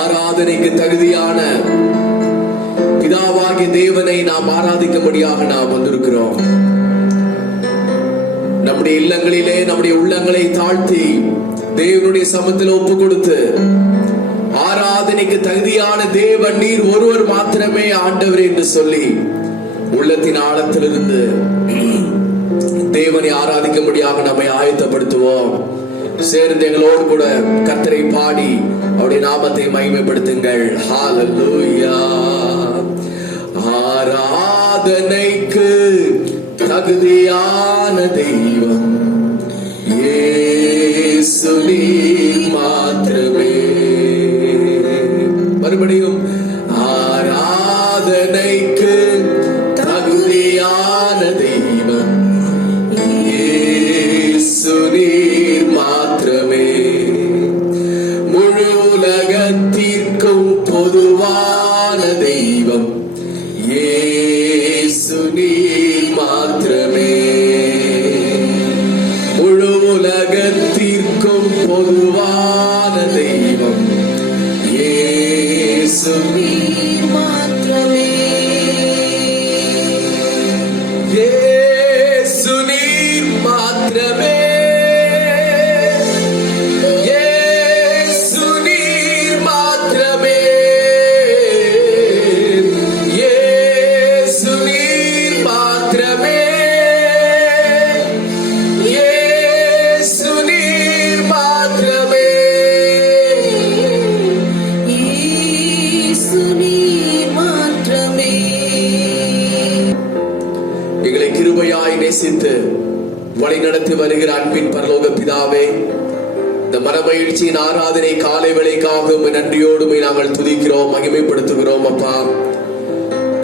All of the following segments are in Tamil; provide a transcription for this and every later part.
ஆராதனைக்கு தகுதியான பிதாவாகிய தேவனை நாம் ஆராதிக்கும்படியாக நாம் வந்திருக்கிறோம். நம்முடைய இல்லங்களிலே நம்முடைய உள்ளங்களை தாழ்த்தி தேவனுடைய சமத்தில் ஒப்பு கொடுத்து, ஆராதனைக்கு தகுதியான தேவன் நீர் ஒருவர் மாத்திரமே ஆண்டவர் என்று சொல்லி உள்ளத்தின் ஆழத்திலிருந்து தேவனை ஆராதிக்கும்படியாக நம்மை ஆயத்தப்படுத்துவோம். சேர்ந்து எங்களோடு கூட கர்த்தரை பாடி அவருடைய நாமத்தை மகிமைப்படுத்துங்கள். ஹல்லேலூயா. ஆராதனைக்கு தகுதியான தெய்வம் இயேசு நீர் மாத்திரமே. மறுபடியும், ஆராதனைக்கு தகுதியான தெய்வம் இயேசு நீர் மாத்திரமே. முழு உலகத்திற்கும் பொதுவான தெய்வம் இயேசு நீர் மாத்திரமே. முழு உலகத்திற்கும் பொதுவான தெய்வம் இயேசு நீர் மாத்திரமே. இயேசு நீர் மாத்திரமே. வழி நடத்தி வருகிற அன்பின் பரலோக பிதாவே, இந்த மனமகிழ்ச்சியின் ஆராதனை காலை வேளைக்காக நன்றியோடு நாங்கள் துதிக்கிறோம், மகிமைப்படுத்துகிறோம். அப்பா,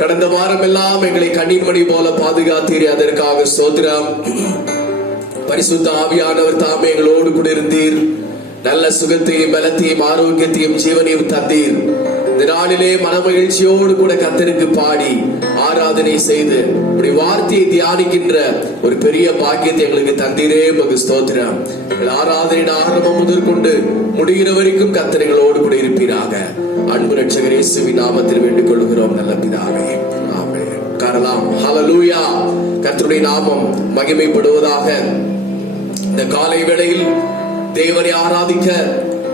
கடந்த வாரம் எல்லாம் எங்களை கண்ணீர்மணி போல பாதுகாத்தீரே, அதற்காக ஸ்தோத்திரம். பரிசுத்த ஆவியானவர் தாமே எங்களோடு கூட இருந்தீர். நல்ல சுகத்தையும் பலத்தையும் ஆரோக்கியத்தையும் ஜீவனையும் தந்தீர். இந்த நாளிலே மனமகிழ்ச்சியோடு கூட கர்த்தருக்கு பாடி ஆராதனை செய்து உடைய வார்த்தையை தியானிக்கின்ற ஒரு பெரிய பாக்கியத்தை எங்களுக்கு தந்தீரே, உமக்கு ஸ்தோத்திரம். ஆராதனையின் ஆரம்பம் முதற்கொண்டு முடிகிற வரைக்கும் கர்த்தர் எங்களோடு கூட இருப்பீராக. அன்பு ரட்சகர் இயேசுவின் நாமத்தில் வேண்டிக் கொள்கிறோம் நல்ல பிதாவே, ஆமென். காரணம் ஹல்லேலூயா. கர்த்தருடைய நாமம் மகிமைப்படுவதாக. இந்த காலை வேளையில் தேவனை ஆராதிக்க,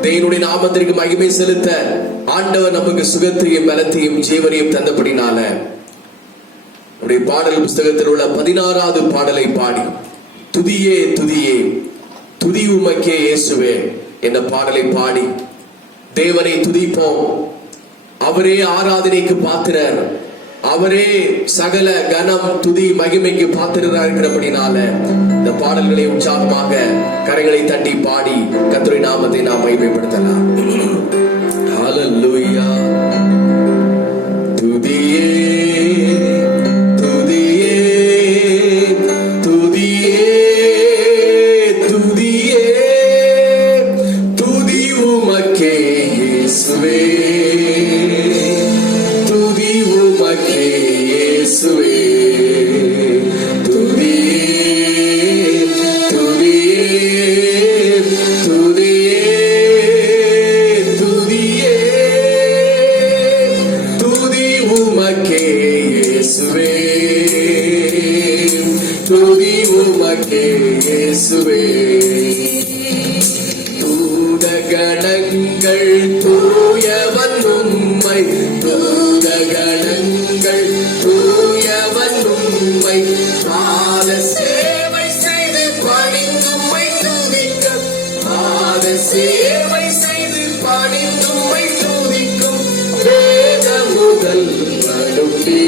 தேவனுடைய நாமத்திற்கு மகிமை செலுத்த ஆண்டவர் நமக்கு சுகத்தையும் பலத்தையும் ஜீவனையும் தந்தபடினால நம்முடைய பாடல் புஸ்தகத்தில் உள்ள 16வது பாடலை பாடி, துதியே துதியே துதி உமக்கே இயேசுவே என்ற பாடலை பாடி தேவனை துதிப்போம். அவரே ஆராதனைக்கு பாத்திரர், அவரே சகல கனம் துதி மகிமைக்கு பாத்திரராக இருக்கிறபடினால இந்த பாடல்களை உற்சாகமாக கரைகளை தட்டி பாடி கர்த்தருடைய நாமத்தை நாம் மகிமைப்படுத்தலாம். ஹல்லேலூயா. துதியே துதியே துதியே துதியே துதி உமக்கே இயேசுவே, துதி உமக்கே இயேசுவே. தூதகணங்கள் தூயவன் உம்மை, தூதகணங்கள் தூயவன் உம்மை, பாத சேவை செய்து பணிந்தும்மை துதிக்க, பாத சேவை செய்து பணிந்தும்மை துதிக்கும் வேத முதல் வரும் நீ,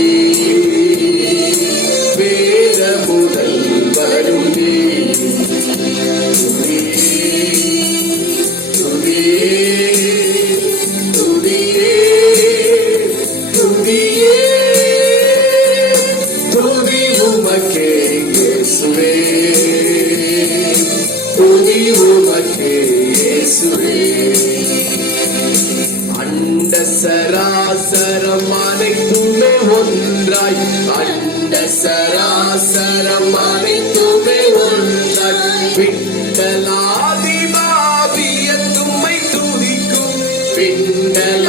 வேத முதல் வரும் நீ. அண்ட சராசரம் அனைத்துமே ஒன்றாய், அண்ட சராசரம் அனைத்துமே ஒன்றாய், விட்டலாதிபாவிய தும்மை துதிக்கும் விண்களாதிபதியின்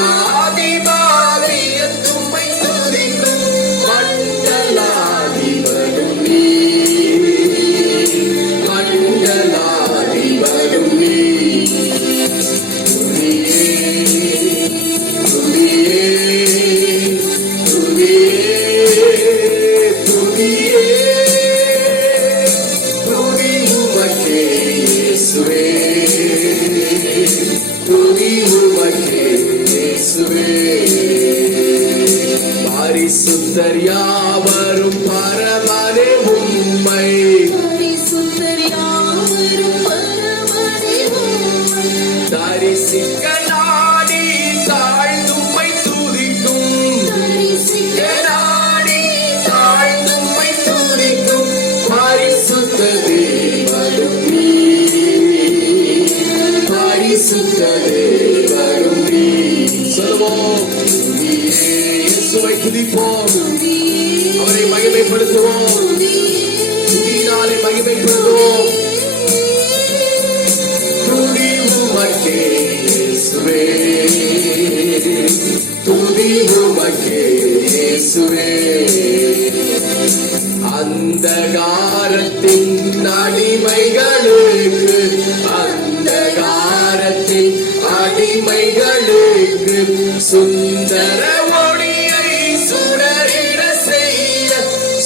உம்மை துதிக்கும் மண்டலாதிபதியும் நீ, மண்டலாதிபதியும் நீ. பரிசுத்தர் யாவரும் பரமனே உம்மை, பரிசுத்தர் யாவரும் பரமனே உம்மை தரிசிக்க நாடி தாழ்ந்தும்மை துதிக்கும், தரிசிக்க நாடி தாழ்ந்தும்மை துதிக்கும் பரிசுத்த தேவரும் நீ, பரிசுத்த தேவரும் நீ. சொல்லுவோம், இயேசுவை துதிப்போம், அவரை மகிமைப்படுத்துவோம், துதியினாலே மகிமைப்படுத்துவோம். துதி உமக்கே இயேசுவே, துதி உமக்கே இயேசுவே. அந்தகாரத்தின் அடிமைகளுக்கு, அந்தகாரத்தின் அடிமைகளுக்கு சுந்தர ஒளியை சுடரிட செய்ய,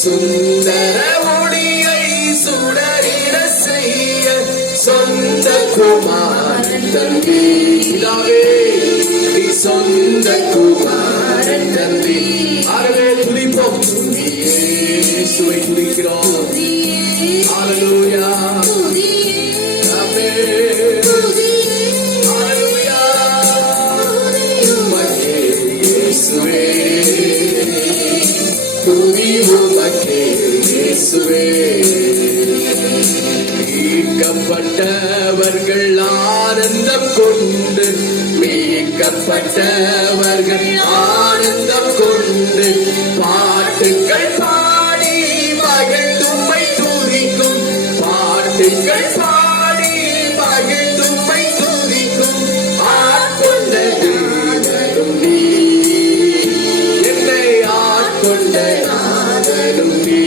சுந்தர ஒளியை சுடரிட செய்ய சொந்த குமாரன் தந்தி. பிதாவே, நீ சொந்த குமாரன் தந்தி. ஆகவே துதிப்போம், இயேசுவை துதிக்கிறோம். ஹல்லேலூயா, ஆமென். ஹல்லேலூயா, உமக்கே இயேசுவே, துதி உமக்கே இயேசுவே. மீட்கப்பட்டவர்கள் ஆனந்தம் கொண்டு, மீட்கப்பட்டவர்கள் ஆனந்தம் கொண்டு பாட்டுக்கள் பாடி மகிழ்ந்தும்மை துதிக்கும், பாட்டுக்கள் பாடி மகிழ்ந்தும்மை துதிக்கும் ஆட்கொண்ட தேவரும் நீ, என்னை ஆட்கொண்ட நாதரும் நீ.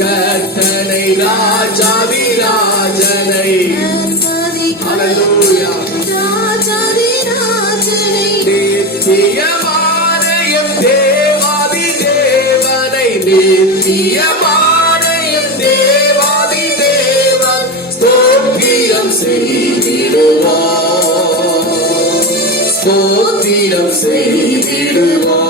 கர்த்தனை ராஜாதி ராஜனை, ஹல்லேலூயா, ராஜாதி ராஜனை நித்தியமான எம் தேவாதி தேவனை, நித்தியமான எம் தேவாதி தேவன் ஸ்தோத்திரம் செய்திடுவோம், ஸ்தோத்திரம் செய்திடுவோம்.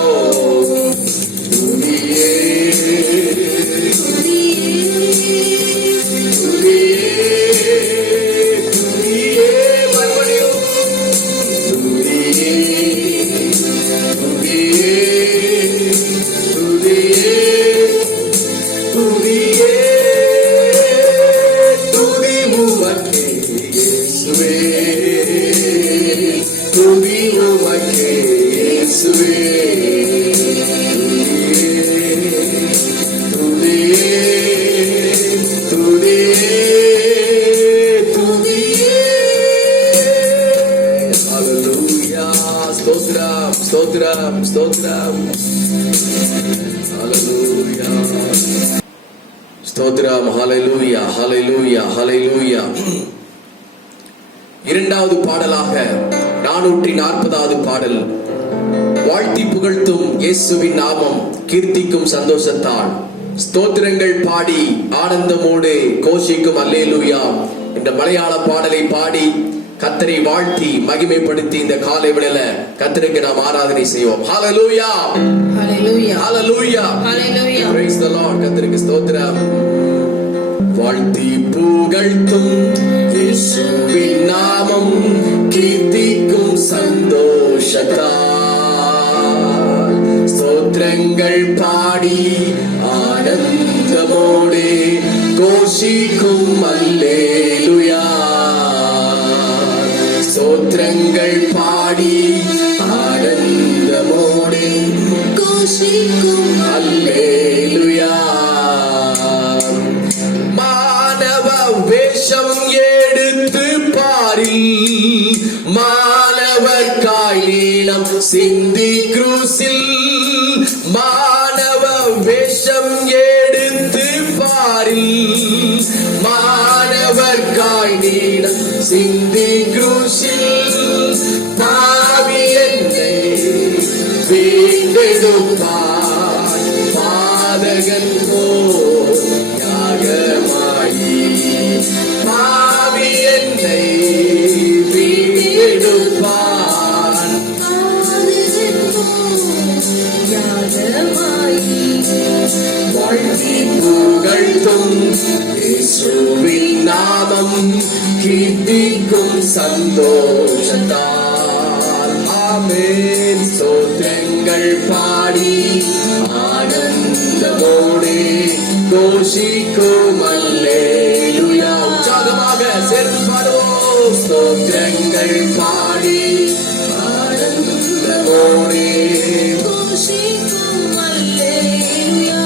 ஸ்தோத்திரம், ஸ்தோத்திரம், ஹல்லேலூயா, ஸ்தோத்திரம், ஹல்லேலூயா, ஹல்லேலூயா, ஹல்லேலூயா. இரண்டாவது பாடலாக 440வது பாடல். வாழ்த்தி புகழ்த்தும் இயேசுவின் நாமம், கீர்த்திக்கும் சந்தோஷத்தால் ஸ்தோத்திரங்கள் பாடி ஆனந்தமோடு கோஷிக்கும் அல்லேலூயா என்ற மலையாள பாடலை பாடி கர்த்தரை வாழ்த்தி மகிமைப்படுத்தி இந்த காலை வேளையில கர்த்தருக்கு நாம் ஆராதனை செய்வோம். ஹல்லேலூயா, ஹல்லேலூயா, ஹல்லேலூயா, ஹல்லேலூயா. Praise the Lord. கர்த்தருக்கு ஸ்தோத்திரம். வாழ்த்தி புகழ்த்தும் இயேசுவின் நாமம், கீர்த்தி ஸ்தோத்திரங்கள் பாடி ஆனந்தமோடு கோஷிக்கும் அல்லேலூயா. ஸ்தோத்திரங்கள் பாடி ஆனந்தமோடு கோஷிக்கும் அல்லேலூயா. மானவ வேஷம் எடுத்து பாரில் மாணவர்காய் நீளம் சிந்தி குருசில். மாணவ வேஷம் எடுத்து பாரில் மாணவர்காய் நீளம் சிந்தி குருசில். பாவி என்னை வீண்டெடுப்பார் பாதகன் போல் யாகமாயி. பாவி என்னை வீண்டெடுப்பார் வாழ்த்தி புகழ்த்தும் இயேசுவின் நாமம் கீர்த்திக்கும் சந்தோஷத்தால். ஆமென். ஸ்தோத்திரங்கள் பாடி ஆனந்தமோடு கோஷிக்கும் அல்லேலூயா. உற்சாகமாக சேர்ந்து பாடுவோம். ஸ்தோத்திரங்கள் பாடி ஆனந்தமோடு கோஷிக்கும் அல்லேலூயா.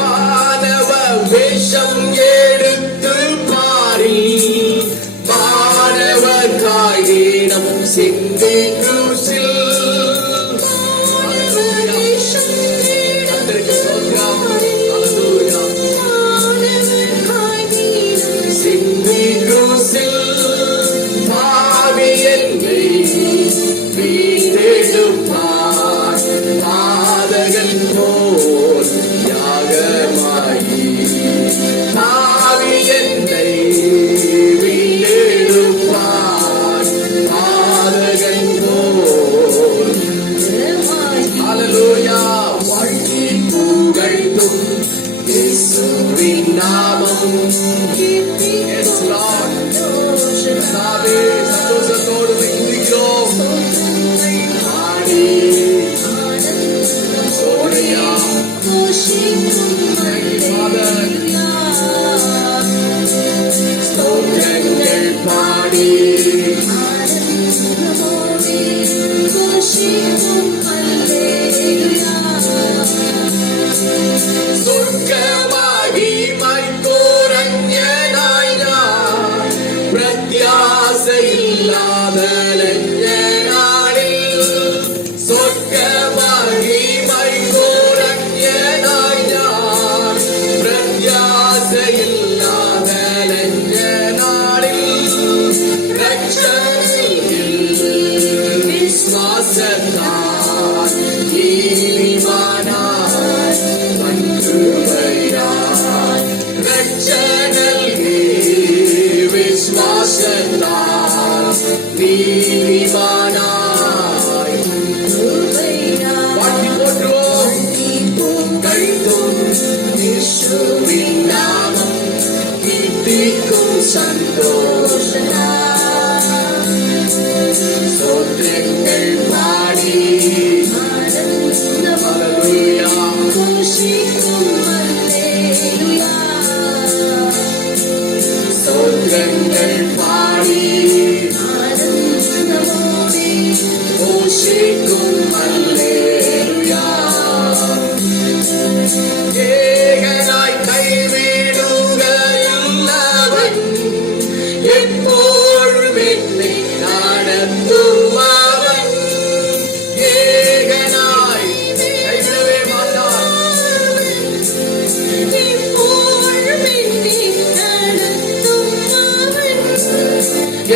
மாணவ வேஷம் எடுத்து பாரில் மாணவர்காய் நீளம் சிந்தி குருசில். கர்த்தருக்கு ஸ்தோத்திரம். அல்லேலூயா. சிந்தி குருசில். பாவி என்னை வீண்டெடுப்பார் பாதகன் போல் யாகமாயி. பாவி என்னை வீண்டெடுப்பார் பாதகன் போல். அல்லேலூயா. வாழ்த்தி புகழ்த்தும் இயேசுவின் நாமம். Yes, Lord. கர்த்தாவே, சந்தோஷத்தோடு உம்மை துதிக்கிறோம். பாடி சோழையா. ஸ்தோத்திரங்கள் பாடி சொர்க்கமாகி மைத்தோரஞனாய் நான் பிரத்யாசையில்லாத லஞ்சனானில். சொர்க்கமாகி மைத்தோரஞனாய் நான் பிரத்யாசையில்லாத லஞ்சனானில். ரட்சணியில் விசுவாசத்தால் நீதிமானாய் கிருபையால். ரட்சணியில் விசுவாசத்தால் நீதிமானாய் வாழ்த்தி போற்றுவோம். புகழ்த்தும் இயேசுவின் நாமம் கீர்த்திக்கும் சந்தோஷத்தால். ஸ்தோத்திரங்கள் பாடி அல்லேலூயா. ஸ்தோத்திரங்கள் பாடி கோஷிக்கும் அல்லேலூயா. ஏகனாய் கைவிடுகையுள்ளவன் எப்போதும் என்னை நடத்தும் அவன். ஏகனாய் கைவிடவே மாட்டான்.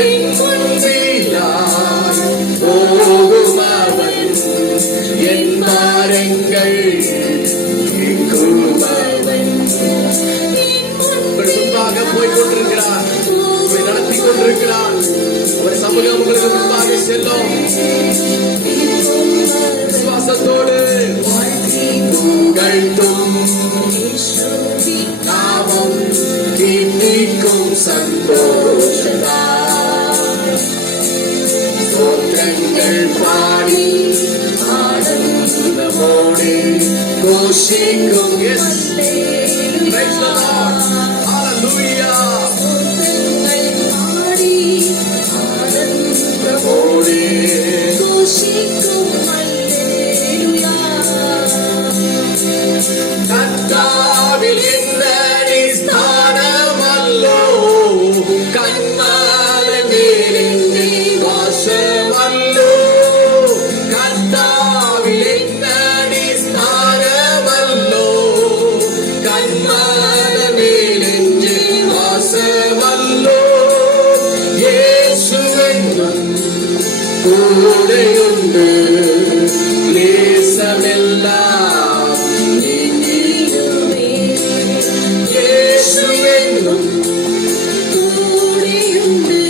என் முன்பிலாய் போகும் அவன். என் பாரங்கள் நீக்கும் அவன். உங்கள் முன்பாக போய்க் கொண்டிருக்கிறார். உங்களை நடத்தி கொண்டிருக்கிறார். ஒரு சமூகம் உங்களுக்கு முன்பாக செல்லும். விசுவாசத்தோடு புகழ்த்தும் நாமம் கீர்த்திக்கும் சந்தோஷத்தால். ஸ்தோத்திரங்கள் பாடி ஆட கோஷிக்கும் Yes. Praise the Lord. Hallelujah. பாடி ஆனந்தமோடு கோஷிக்கும் அல்லேலூயா. கர்த்தாவில் என்னடி ஸ்தானமல்லோ, கன்மலை மேலெந்தி வாசமல்லோ. கர்த்தாவில் என்னடி ஸ்தானமல்லோ, கன்மலை மேலெந்தி வாசமல்லோ. இயேசுவென்னும் கூடையுண்டு, லேசமெல்லாம் நீங்கிடுமே. இயேசுவென்னும் கூடியுண்டு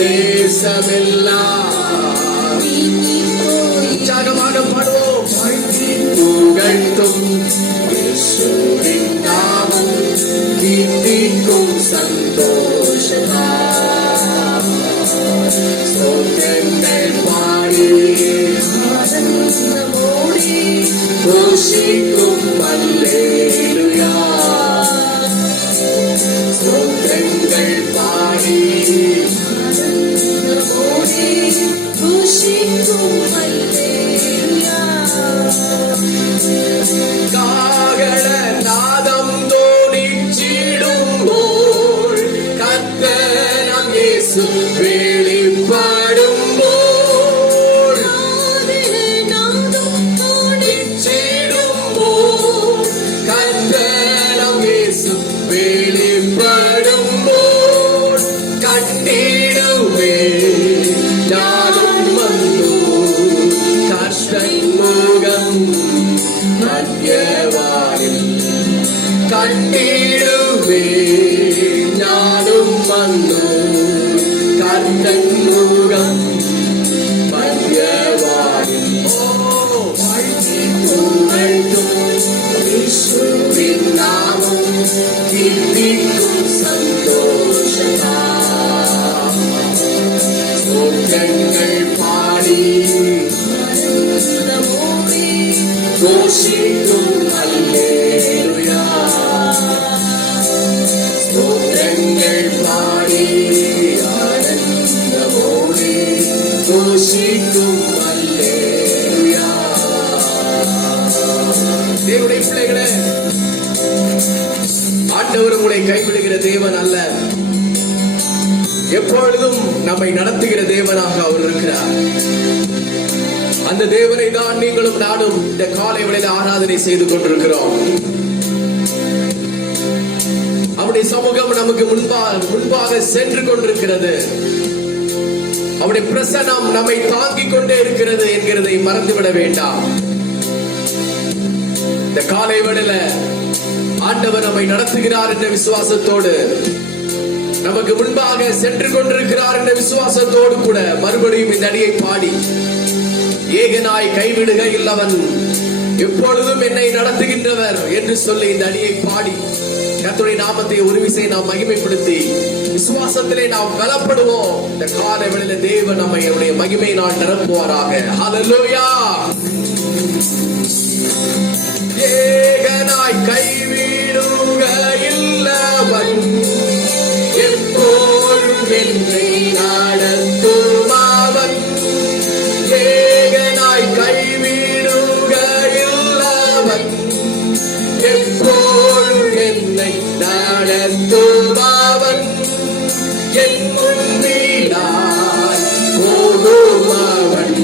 லேசமெல்லாம் நீங்கிப்போய் உற்சாகமாக பாடுவோம். புகழ்த்தும் இயேசுவின் நாமம், கீர்த்திக்கும் சந்தோஷமா ஸ்தோத்திரங்கள் பாடி ஆனந்தமோடு கோஷிக்கும் அல்லேலூயா. ஸ்தோத்திரங்கள் பாடி ஆனந்தமோடு கோஷிக்கும் அல்லேலூயா. காகள நாதம் தோனிச்சிடும்போல், கர்த்தர் இயேசு வெளிப்படும்போல், நாதம் நிச்சிடும்போல், கர்த்தர் இயேசு வெளிப்படும்போல், கண்டிடுவே நானும் வந்து கஷ்டமுகம் மத்தியவானில். கண்டிடுவே நானும் வந்து கர்த்தன் முகம் மத்தியவானில். வாழ்த்தி புகழ்த்தும் இயேசுவின் நாமம், கீர்த்திக்கும் சந்தோஷமா ஸ்தோத்திரங்கள் பாடி ஆனந்தமோடு கோஷிக்கும் அல்லேலூயா. ஸ்தோத்திரங்கள் பாடி ஆனந்தமோடு கோஷிக்கும் அல்லேலூயா. தேவனுடைய பிள்ளைகளே, ஆண்டவர் உங்களை கைவிடுகிற தேவன் அல்ல. எப்பொழுதும் நம்மை நடத்துகிற தேவனாக அவர் இருக்கிறார். அந்த தேவனை தான் நீங்களும் நானும் இந்த காலை வேளையில் ஆராதனை செய்து கொண்டிருக்கிறோம். அவருடைய சமூகம் நமக்கு முன்பாக சென்று கொண்டிருக்கிறது. அவருடைய பிரசன்னம் நம்மை தாங்கிக் கொண்டே இருக்கிறது என்கிறதை மறந்துவிட வேண்டாம். இந்த காலை வேளையில ஆண்டவர் நம்மை நடத்துகிறார் என்ற விசுவாசத்தோடு, நமக்கு முன்பாக சென்று கொண்டிருக்கிறார் என்ற விசுவாசத்தோடு கூட மறுபடியும் இந்த அடியை பாடி, ஏகனாய் கைவிடுக இல்லவன் எப்பொழுதும் என்னை நடத்துகின்றவர் என்று சொல்லி இந்த அடியை பாடி கர்த்தருடைய நாமத்தை ஒரு விசை நாம் மகிமைப்படுத்தி விசுவாசத்திலே நாம் பலப்படுவோம். இந்த காலை வேளையில தேவன் நம்மை அவருடைய மகிமையினால் நிரப்புவாராக. ஹல்லேலூயா. ஏகனாய் கைவிடுக இல்லவன் எப்போதும் என்னை நடத்தும் அவன். ஏகனாய் கைவிடுக இல்லவன் எப்போதும் என்னை நடத்தும் அவன். என் முன்னிலாய் போகும் அவன்,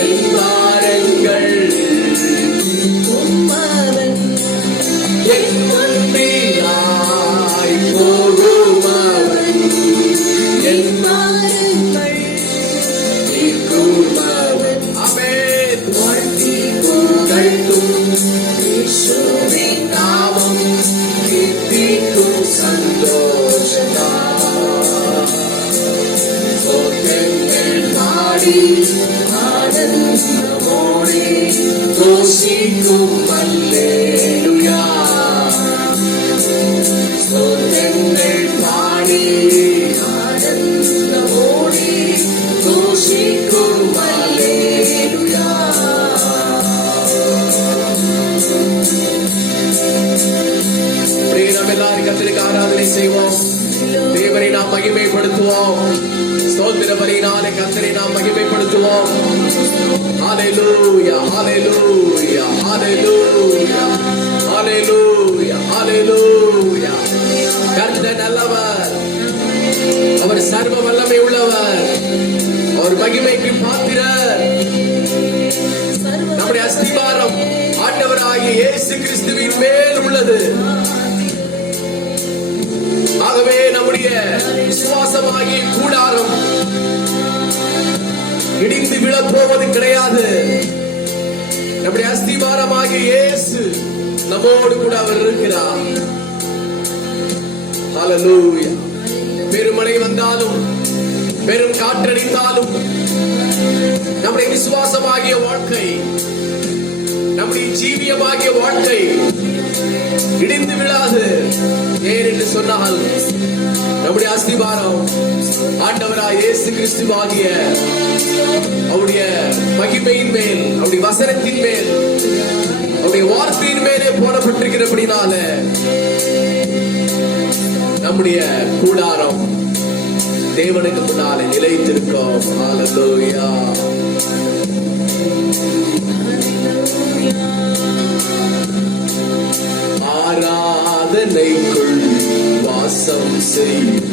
என் வாரங்கள் உம்மவன் என் முன்னிலாய் போகும் அவன், என் மாறுங்கள் தீர்க்கும் அவன். ஆமென். வாழ்த்தி புகழ்த்தும் இயேசுவின் நாமம், கீர்த்திக்கும் சந்தோஷமா ஸ்தோத்திரங்கள் பாடி ஆனந்தமோடு கோஷிக்கும் அல்லேலூயா. ஸ்தோத்திரங்கள் பாடி ஆனந்தமோடு கோஷிக்கும் அல்லேலூயா. மகிமைப்படுத்துவோம். ஸ்தோத்திர பலியினாலே கர்த்தரை நாம் மகிமைப்படுத்துவோம். ஹalleluya ஹalleluya ஹalleluya ஹalleluya ஹalleluya. கர்த்தர் நல்லவர், அவர் சர்வ வல்லமை உள்ளவர், அவர் மகிமைக்கு பாத்திரர். நம்முடைய அஸ்திபாரம் ஆண்டவராகிய இயேசு கிறிஸ்துவின் மேல் உள்ளது. ஆகவே நம்முடைய விசுவாசமாகிய கூடாரம் இடிந்து விழப் போவது கிடையாது. நம்முடைய அஸ்திபாரமாகிய இயேசு நம்மோடு கூட அவர் இருக்கிறார். ஹalleluya. பெருமழை வந்தாலும் பெரும் காற்றடித்தாலும் நம்முடைய விசுவாசமாகிய வாழ்க்கை, நம்முடைய ஜீவியமாகிய வாழ்க்கை இடிந்து விழாது. ஏன் என்று சொன்னால் நம்முடைய அஸ்திபாரம் ஆண்டவராய் இயேசு கிறிஸ்துவாகிய அவருடைய மகிமையின் மேல், அவருடைய வசனத்தின் மேல், அவருடைய வார்த்தையின் மேலே போடப்பட்டிருக்கிறபடினால நம்முடைய கூடாரம் தேவனுக்கு முன்னாலே நிலைத்திருக்கும். ஹalleluya. ஆராதனைக்குள் வாசம் செய்யும்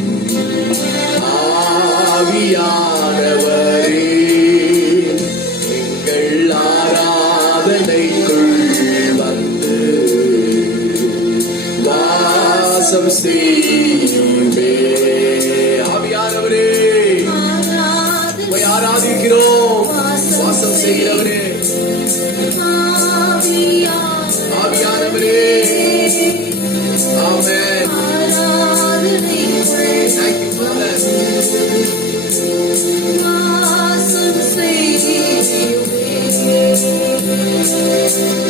ஆவியானவரே, எங்கள் ஆராதனைக்குள் வந்து வாசம் செய்யுமே. ஆவியானவரே, ஆராதிக்கிறோம். வாசம் செய்கிறவரே, ஆவியானவரே. ஆமென். Thank you, Father.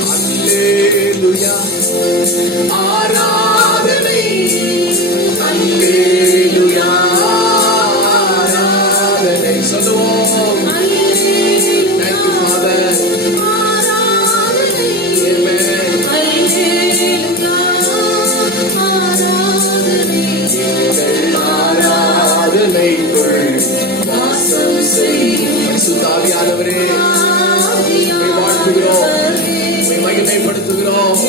Hallelujah. ஆராதனை. Hallelujah. ஆராதனை. சொல்லுவோம். Thank you, Father. ஆவியானவரே, வாழ்த்துகிறோம், மகிமைப்படுத்துகிறோம்.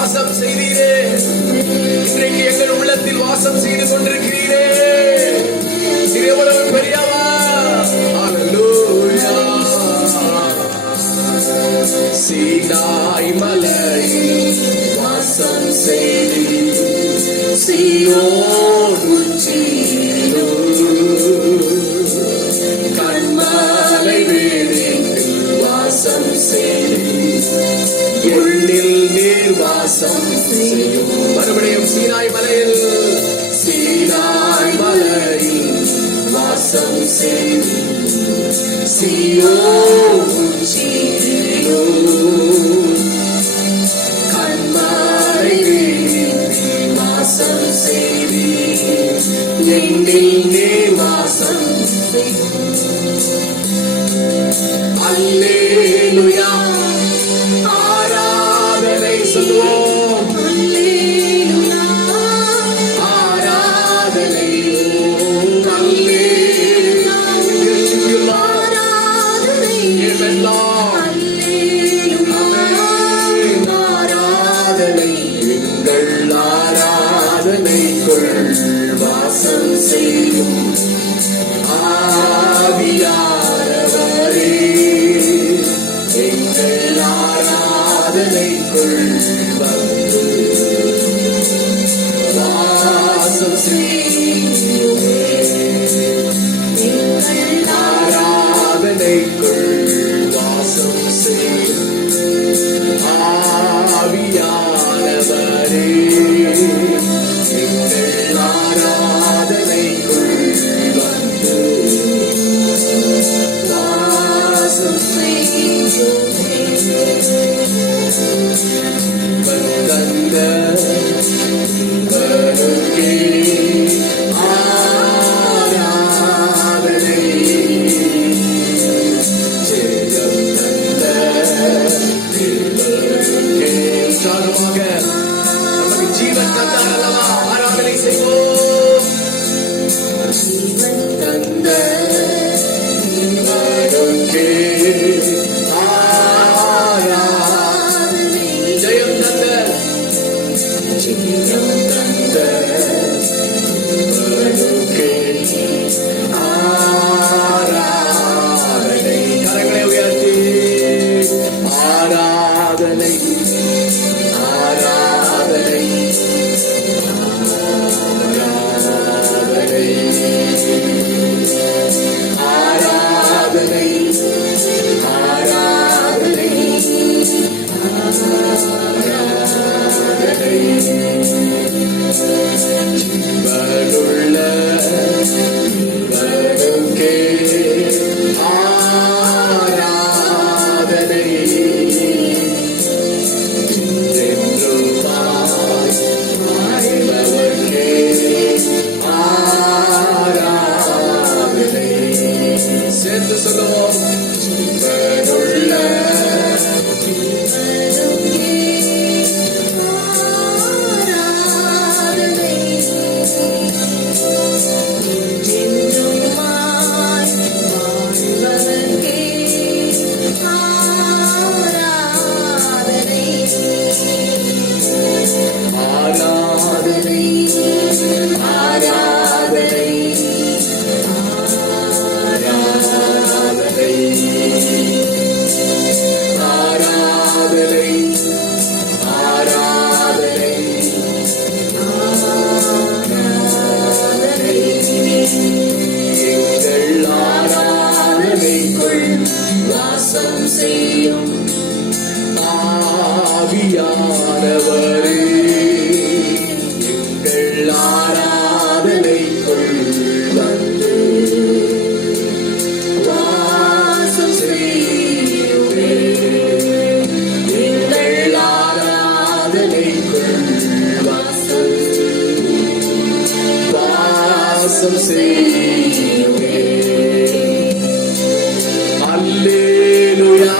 வாசம் செய்தீரே, இன்றைக்கு எங்கள் உள்ளத்தில் வாசம் செய்து கொண்டிருக்கிறீரே. இது எவ்வளவு பெரியவா! ஹல்லேலூயா. சீனாய் மலையில் வாசம் செய்தீர், சீயோன் உச்சியிலும் கண்மாலை வேளையில் வாசம் செய்வீர். எண்ணில் நீர் வாசம் செய்யும். மறுபடியும் சீனாய் மலையில் வாசம் செய்வீர். சீயோன் உச்சியிலோ கண்மாலை வேளையில் வாசம் செய்வீர். எண்ணில் நீர் வாசம் செய்யும். அல்லேலூயா ஆராதனை சொல்லுவோம். அல்லேலூயா ஆராதனை அல்லேலூயா ஆராதனை எல்லாம் அல்லேலூயா ஆராதனை எங்கள் ஆராதனைக்குள் வாசம் செய்யும் ஆவியானவரே. எங்கள் ஆராதனைக்குள் வந்து வாசம் செய்யுமே. எங்கள் ஆராதனைக்குள் வாசம் செய்யும் ஆவியானவரே. எங்கள் ஆராதனைக்குள் வந்து வாசம் வந்தந்த வருகே ஆராதனை. ஜெயம் தந்த தேவனுக்கே. உற்சாகமாக நமக்கு ஜீவன் தந்தார் அல்லவா, ஆராதனை செய்வோம். ஜீவன் தந்த தேவனுக்கே ஆராதனை. ஜெயம் தந்த ஜெயம் தந்த தேவனுக்கே ஆராதனை. கரங்களை உயர்த்தி ஆராதனை ஆராதனை ஆராதனை ஆராதனை ஆராதனை. ஜீவனுள்ள தேவனுக்கே ஆராதனை. என்றென்றுமாய் வாழ்பவர்க்கே ஆராதனை. சேர்ந்து சொல்லுவோம். ஜீவனுள்ள ஆராதனை ஆராதனை ஆராதனை ஆராதனை ஆராதனை ஆராதனை. எங்கள் ஆராதனைக்குள் வாசம் செய்யும் ஆவியானவரே. எங்கள் ஆராதனைக்குள் வந்து வாசம் செய்யுமே. எங்கள் ஆராதனைக்குள் வாசம் செய்யுமே. அல்லேலூயா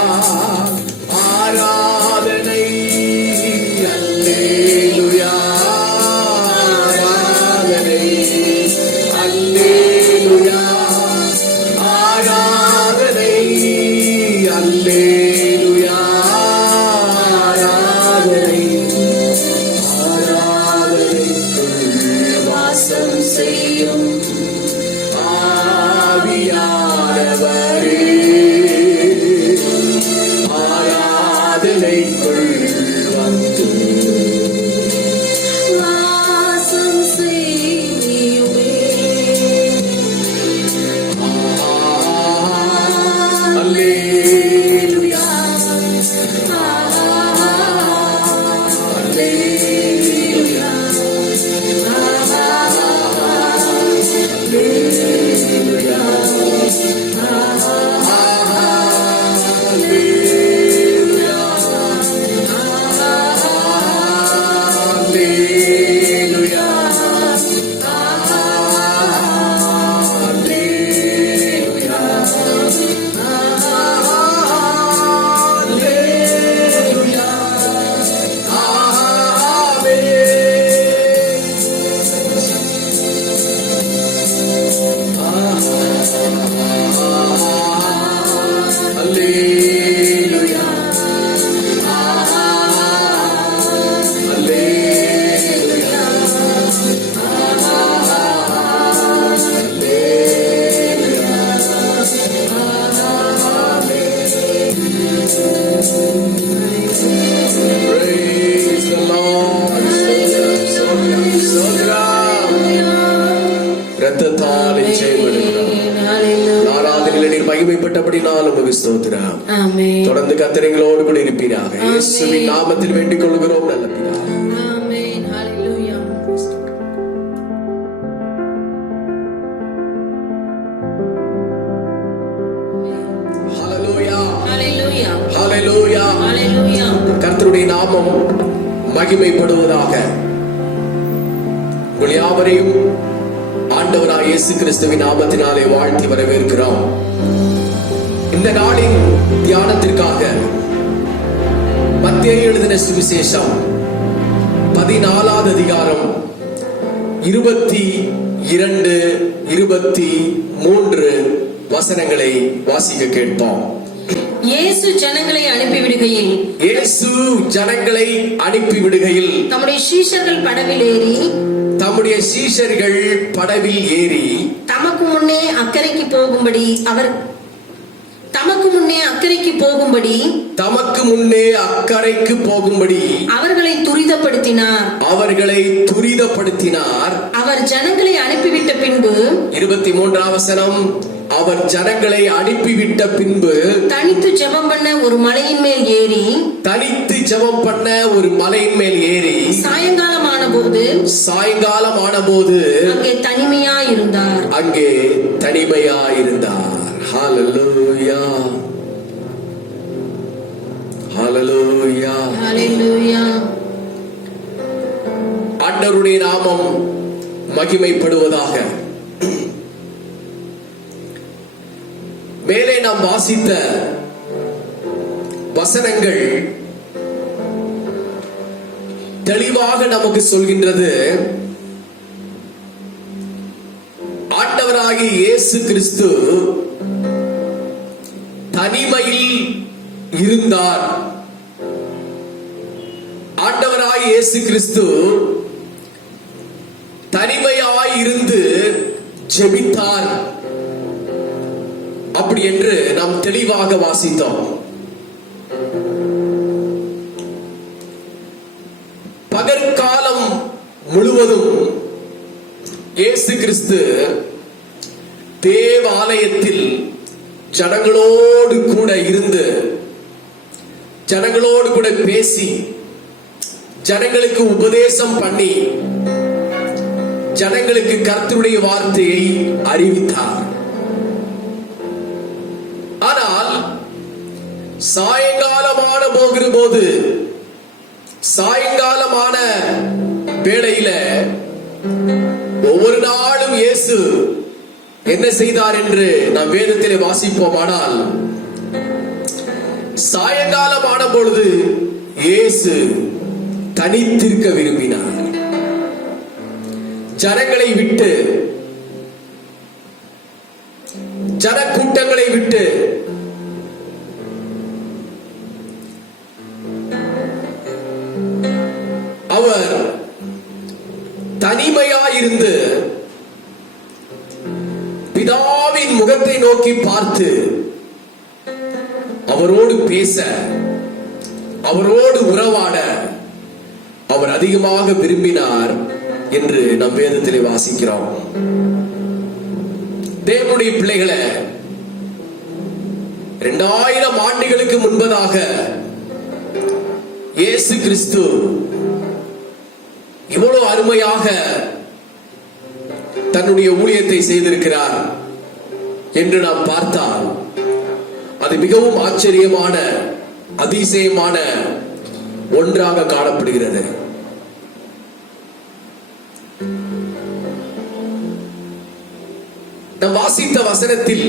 மகிமைப்பட்டபடினால் உமக்கு ஸ்தோத்திரம். ஆமென். தொடர்ந்து கர்த்தரைகளோடு கூட இருப்பீராக. இயேசுவின் நாமத்தில் வேண்டிக் கொள்கிறோம் நல்ல பிதாவே. ஆமென். ஹalleluya. ஹalleluya. ஹalleluya. ஹalleluya. ஹalleluya. கர்த்தருடைய நாமம் மகிமைப்படுவதாக. உங்கள் யாவரையும் ஆண்டவராய் இயேசு கிறிஸ்துவின் நாமத்தினாலே வாழ்த்தி வரவேற்கிறோம். இந்த நாளின் தியானத்திற்காக மத்தேயு எழுதின சுவிசேஷம் 14வது அதிகாரம் 22, 23 வசனங்களை வாசிக்க கேட்போம். இயேசு ஜனங்களை அனுப்பிவிடுகையில் இயேசு ஜனங்களை அனுப்பிவிடுகையில் தம்முடைய சீஷர்கள் படவில் ஏறி தம்முடைய சீஷர்கள் படவில் ஏறி தமக்கு முன்னே அக்கறைக்கு போகும்படி அவர்களை துரிதப்படுத்தினார். அவர் ஜனங்களை அனுப்பிவிட்ட பின்பு 23ஆம் வசனம், அவர் ஜனங்களை அனுப்பிவிட்ட பின்பு தனித்து ஜெபம் பண்ண ஒரு மலையின் மேல் ஏறி சாயங்காலமான போது அங்கே தனிமையாயிருந்தார். ஹalleluya. ஹalleluya. ஹalleluya. ஆண்டவருடைய நாமம் மகிமைப்படுவதாக. மேலே நாம் வாசித்த வசனங்கள் தெளிவாக நமக்கு சொல்கின்றது, ஆண்டவராகிய இயேசு கிறிஸ்து தனிமையில் இருந்தார். ஆண்டவராகிய இயேசு கிறிஸ்து தனிமையாய் இருந்து ஜெபித்தார். அப்படி என்று நாம் தெளிவாக வாசித்தோம். பகற்காலம் முழுவதும் இயேசு கிறிஸ்து தேவாலயத்தில் ஜனங்களோடு கூட இருந்து, ஜனங்களோடு கூட பேசி, ஜனங்களுக்கு உபதேசம் பண்ணி, ஜனங்களுக்கு கர்த்தருடைய வார்த்தையை அறிவித்தார். ஆனால் சாயங்காலமான போகிற போது, சாயங்காலமான வேளையில ஒவ்வொரு நாளும் இயேசு என்ன செய்தார் என்று நாம் வேதத்திலே வாசிப்போமானால், சாயங்காலமான பொழுது இயேசு தனித்திருக்க விரும்பினார். ஜனங்களை விட்டு, ஜனக்கூட்டங்களை விட்டு அவர் தனிமையாயிருந்து பிதாவின் முகத்தை நோக்கி பார்த்து அவரோடு பேச, அவரோடு உறவாட அவர் அதிகமாக விரும்பினார் என்று நம் வேதத்திலே வாசிக்கிறோம். தேவனுடைய பிள்ளைகளை, 2000 ஆண்டுகளுக்கு முன்பதாக இயேசு கிறிஸ்து இவ்வளவு அருமையாக தன்னுடைய ஊழியத்தை செய்திருக்கிறார் என்று நாம் பார்த்தால் அது மிகவும் ஆச்சரியமான, அதிசயமான ஒன்றாக காணப்படுகிறது. நாம் வாசித்த வசனத்தில்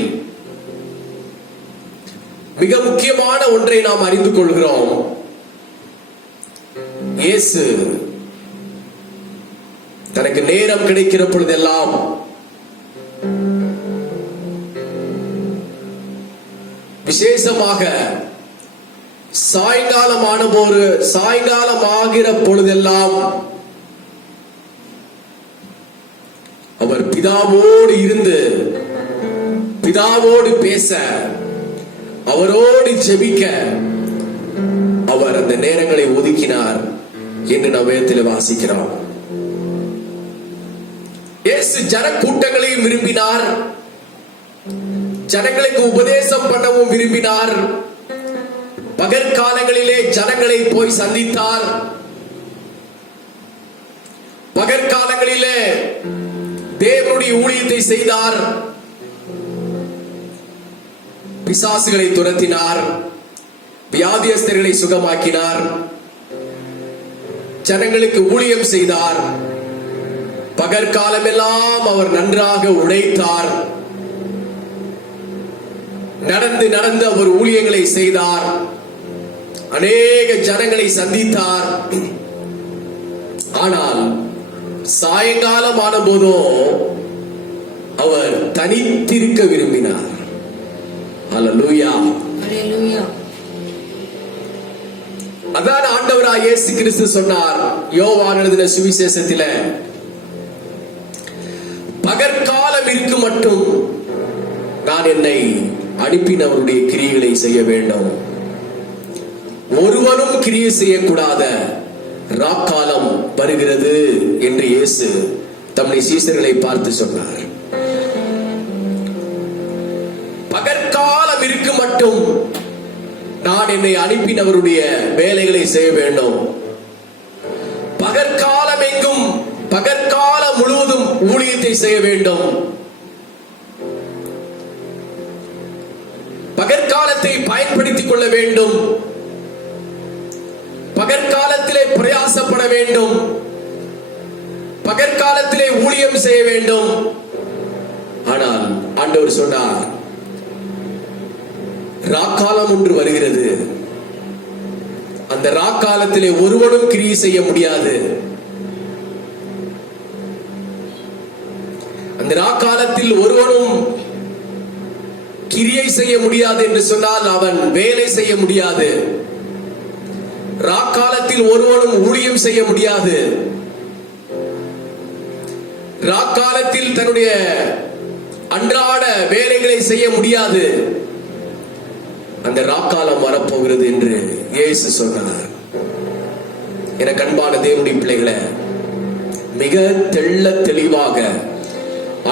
மிக முக்கியமான ஒன்றை நாம் அறிந்து கொள்கிறோம். இயேசு தனக்கு நேரம் கிடைக்கிற பொழுதெல்லாம் விசேஷமாக சாயங்காலமாகிற பொழுதெல்லாம் அவர் பிதாவோடு இருந்து, பிதாவோடு பேச, அவரோடு ஜெபிக்க அவர் அந்த நேரங்களை ஒதுக்கினார் என்று நாம் வேதத்தில் வாசிக்கிறோம். இயேசு ஜன கூட்டங்களையும் விரும்பினார், ஜனங்களுக்கு உபதேசம் பண்ணவும் விரும்பினார். பகற்காலங்களிலே ஜனங்களை போய் சந்தித்தார். பகற்காலங்களிலே தேவனுடைய ஊழியத்தை செய்தார். பிசாசுகளை துரத்தினார். வியாதியஸ்தர்களை சுகமாக்கினார். ஜனங்களுக்கு ஊழியம் செய்தார். பகற்காலமெல்லாம் அவர் நன்றாக உழைத்தார். நடந்து நடந்து அவர் ஊழியங்களை செய்தார். அநேக ஜனங்களை சந்தித்தார். ஆனால் சாயங்காலம் ஆன போதோ அவர் தனித்திருக்க விரும்பினார். அல்லேலூயா. அதான் ஆண்டவராய் இயேசு கிறிஸ்து சொன்னார் யோவான் எழுதின சுவிசேஷத்தில, பகற்காலம் இருக்கு மட்டும் நான் என்னை அனுப்பினவருடைய கிரியைகளை செய்ய வேண்டும். ஒருவனும் கிரியை செய்யக்கூடாத ராக்காலம் வருகிறது என்று இயேசு தம்முடைய சீசர்களை பார்த்து சொன்னார். பகற்காலம் இருக்கு மட்டும் நான் என்னை அனுப்பினவருடைய வேலைகளை செய்ய வேண்டும். பகற்காலம் எங்கும் பகற்காலம் முழுவதும் ஊழியத்தை செய்ய வேண்டும். பகற்காலத்தை பயன்படுத்திக் கொள்ள வேண்டும். பகற்காலத்திலே பிரயாசப்பட வேண்டும். பகற்காலத்திலே ஊழியம் செய்ய வேண்டும். ஆனால் ஆண்டவர் சொன்னார், ராக்காலம் ஒன்று வருகிறது. அந்த ராக்காலத்திலே ஒருவனும் கிரியை செய்ய முடியாது. அந்த ராக்காலத்தில் ஒருவனும் கிரியை செய்ய முடியாது என்று சொன்னால் அவன் வேலை செய்ய முடியாது. ராக்காலத்தில் ஒருவனும் ஊழியம் செய்ய முடியாது. ராக்காலத்தில் தன்னுடைய அன்றாட வேலைகளை செய்ய முடியாது. அந்த ராக்காலம் வரப்போகிறது என்று இயேசு சொன்னார். எனக்கு அன்பான தேவனுடைய பிள்ளைகளை, மிக தெள்ள தெளிவாக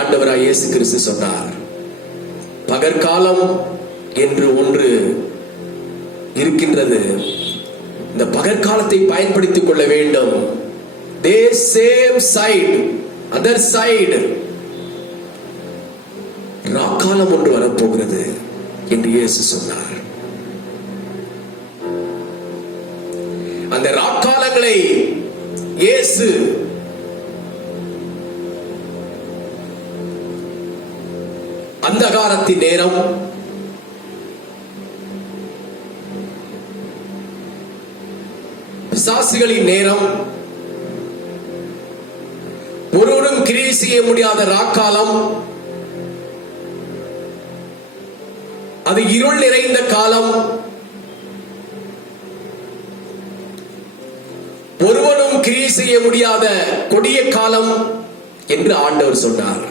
ஆண்டவராய் இயேசு கிறிஸ்து சொன்னார். பகற்காலம் என்று ஒன்று இருக்கின்றது. இந்த பகற்காலத்தை பயன்படுத்திக் கொள்ள வேண்டும். They same side, other side. ராக்காலம் ஒன்று வரப்போகிறது என்று இயேசு சொன்னார். அந்த ராக்காலங்களை இயேசு அந்தகாரத்தின் நேரம், பிசாசுகளின் நேரம், ஒருவரும் கிரியை செய்ய முடியாத ராக்காலம், அது இருள் நிறைந்த காலம், ஒருவனும் கிரியை செய்ய முடியாத கொடிய காலம் என்று ஆண்டவர் சொன்னார்.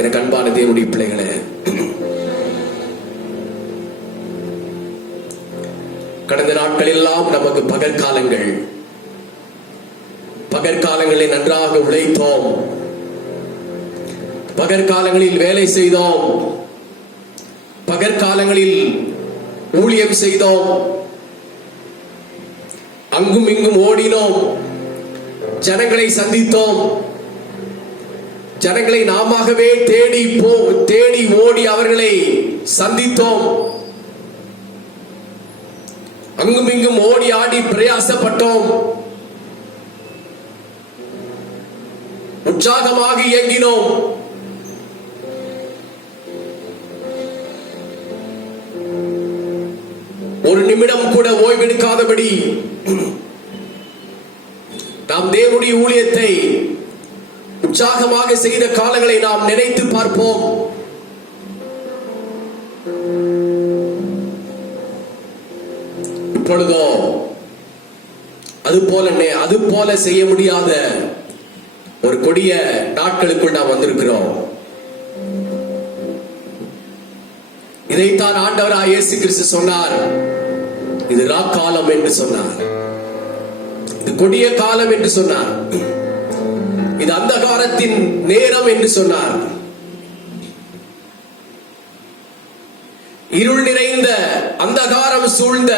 எனக்கு அன்பான தேவனுடைய பிள்ளைகளே, கடந்த நாட்கள் எல்லாம் நமக்கு பகற்காலங்கள். பகற்காலங்களில் நன்றாக உழைத்தோம். பகற்காலங்களில் வேலை செய்தோம். பகற்காலங்களில் ஊழியம் செய்தோம். அங்கும் இங்கும் ஓடினோம். ஜனங்களை சந்தித்தோம். ஜனங்களை நாமவே தேடி ஓடி அவர்களை சந்தித்தோம். அங்கும் இங்கும் ஓடி ஆடி பிரயாசப்பட்டோம். உற்சாகமாக இயங்கினோம். ஒரு நிமிடம் கூட ஓய்வெடுக்காதபடி நாம் தேவனுடைய ஊழியத்தை உற்சாகமாக செய்த காலங்களை நாம் நினைத்து பார்ப்போம். இப்பொழுதோ அது போல செய்ய முடியாத ஒரு கொடிய நாட்களுக்குள் நாம் வந்திருக்கிறோம். இதைத்தான் ஆண்டவராய் இயேசு கிறிஸ்து சொன்னார். இது ராக்காலம் என்று சொன்னார். இது கொடிய காலம் என்று சொன்னார். இது அந்தகாரத்தின் நேரம் என்று சொன்னார். இருள் நிறைந்த, அந்தகாரம் சூழ்ந்த,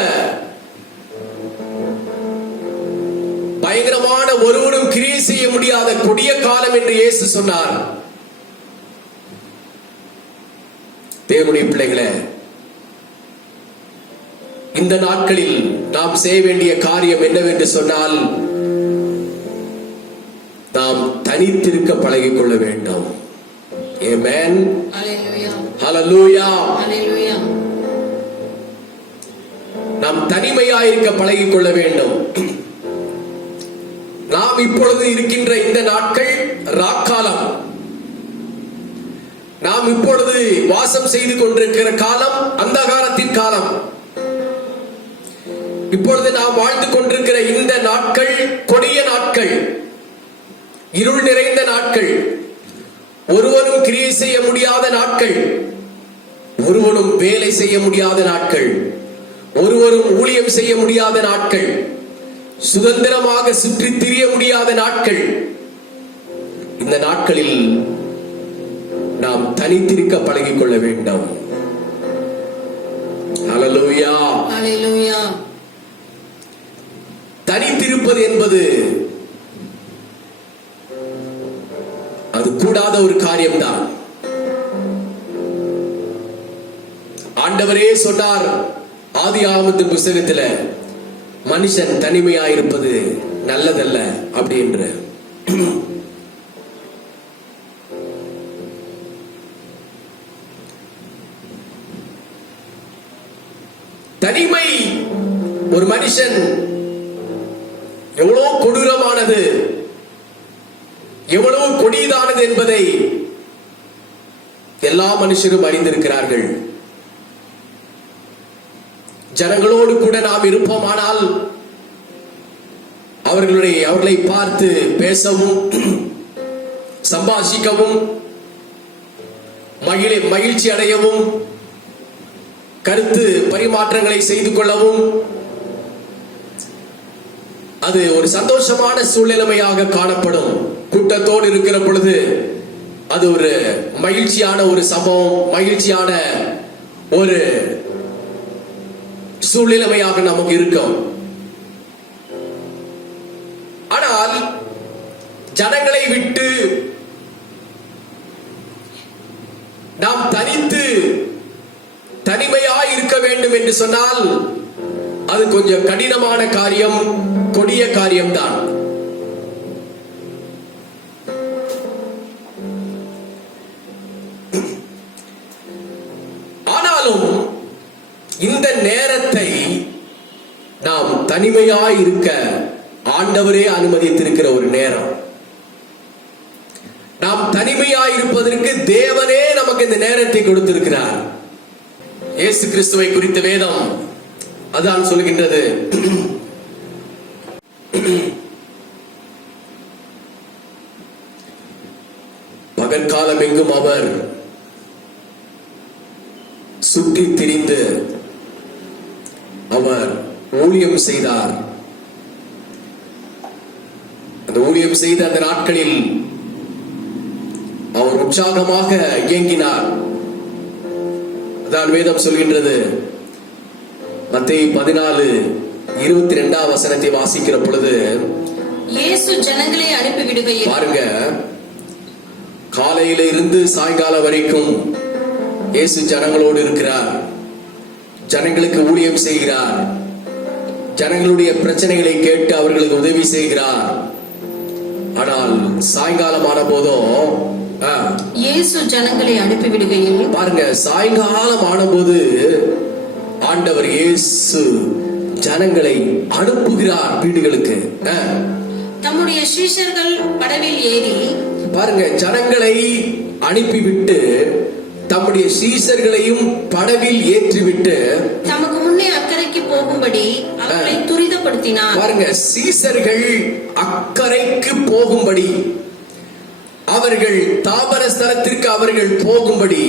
பயங்கரமான, ஒருவரும் கிரியை செய்ய முடியாத கொடிய காலம் என்று இயேசு சொன்னார். தேவனுடைய பிள்ளைகளே, இந்த நாட்களில் நாம் செய்ய வேண்டிய காரியம் என்னவென்று சொன்னால், நாம் தனித்திருக்க பழகிக் கொள்ள வேண்டும். ஆமென். ஹல்லேலூயா. ஹல்லேலூயா. நாம் தனிமையாயிருக்க பழகிக் கொள்ள வேண்டும். நாம் இப்பொழுது இருக்கின்ற இந்த நாட்கள் ராக்காலம். நாம் இப்பொழுது வாசம் செய்து கொண்டிருக்கிற காலம் அந்தகாரத்தின் காலம். இப்பொழுது நாம் வாழ்ந்து கொண்டிருக்கிற இந்த நாட்கள் கொடிய நாட்கள், இருள் நிறைந்த நாட்கள், ஒருவனும் கிரியை செய்ய முடியாத நாட்கள், ஒருவனும் வேலை செய்ய முடியாத நாட்கள், ஒருவரும் ஊழியம் செய்ய முடியாத நாட்கள், சுதந்திரமாக சுற்றி திரிய முடியாத நாட்கள். இந்த நாட்களில் நாம் தனித்திருக்க பழகிக் கொள்ள வேண்டும். ஹல்லேலூயா. ஹல்லேலூயா. தனித்திருப்பது என்பது அது கூடாத ஒரு காரியம்தான். ஆண்டவரே சொன்னார் ஆதியாகமத்தின் புத்தகத்தில், மனுஷன் தனிமையாயிருப்பது நல்லதல்ல அப்படின்ற. தனிமை ஒரு மனுஷன் எவ்வளவு கொடூரமானது, எவ்வளவு கொடியதானது என்பதை எல்லா மனுஷரும் அறிந்திருக்கிறார்கள். ஜனங்களோடு கூட நாம் இருப்போமானால் அவர்களை பார்த்து பேசவும், சம்பாஷிக்கவும், மகிழ்ச்சி அடையவும், கருத்து பரிமாற்றங்களை செய்து கொள்ளவும் அது ஒரு சந்தோஷமான சூழ்நிலைமையாக காணப்படும். கூட்டத்தோடு இருக்கிற பொழுது அது ஒரு மகிழ்ச்சியான ஒரு சம்பவம், மகிழ்ச்சியான ஒரு சூழ்நிலைமையாக நமக்கு இருக்கும். ஆனால் ஜனங்களை விட்டு நாம் தனிமையாய் இருக்க வேண்டும் என்று சொன்னால் அது கொஞ்சம் கடினமான காரியம், கொடிய காரியம்தான். ஆனாலும் இந்த நேரத்தை நாம் தனிமையாய் இருக்க ஆண்டவரே அனுமதித்திருக்கிற ஒரு நேரம். நாம் தனிமையாய் இருப்பதற்கு தேவனே நமக்கு இந்த நேரத்தை கொடுத்திருக்கிறார். இயேசு கிறிஸ்துவை குறித்த வேதம் அதான் சொல்கின்றது. பகற்காலம் எங்கும் அவர் சுற்றி திரிந்து அவர் ஊழியம் செய்தார். அந்த ஊழியம் செய்த அந்த நாட்களில் அவர் உற்சாகமாக இயங்கினார். அதான் வேதம் சொல்கின்றது. மத்தேயு 14:22 வாசிக்கிற பொழுது, இயேசு ஜனங்களை அனுப்பி விடுகையில், பாருங்க, காலையில இருந்து சாயங்காலம் வரைக்கும் இயேசு ஜனங்களோடு இருக்கிறார். ஜனங்களுக்கு ஊழியம் செய்கிறார். ஜனங்களுடைய பிரச்சனைகளை கேட்டு அவர்களுக்கு உதவி செய்கிறார். ஆனால் சாயங்காலமான போதும் இயேசு ஜனங்களை அனுப்பி விடுகையில், பாருங்க, சாயங்காலம் ஆனபோது ஆண்டவர் இயேசு ஜனங்களை அனுப்புகிறார் வீடுகளுக்கு. தம்முடைய சீஷர்கள் படவில் ஏறி, பாருங்க, ஜனங்களை அனுப்பிவிட்டு தம்முடைய சீஷர்களையும் படவில் ஏற்றிவிட்டு தமக்கு முன்னே அக்கறைக்கு போகும்படி அவர்களை துரிதப்படுத்தினார். பாருங்க, சீஷர்கள் அக்கறைக்கு போகும்படி, அவர்கள் தாபர ஸ்தலத்திற்கு அவர்கள் போகும்படி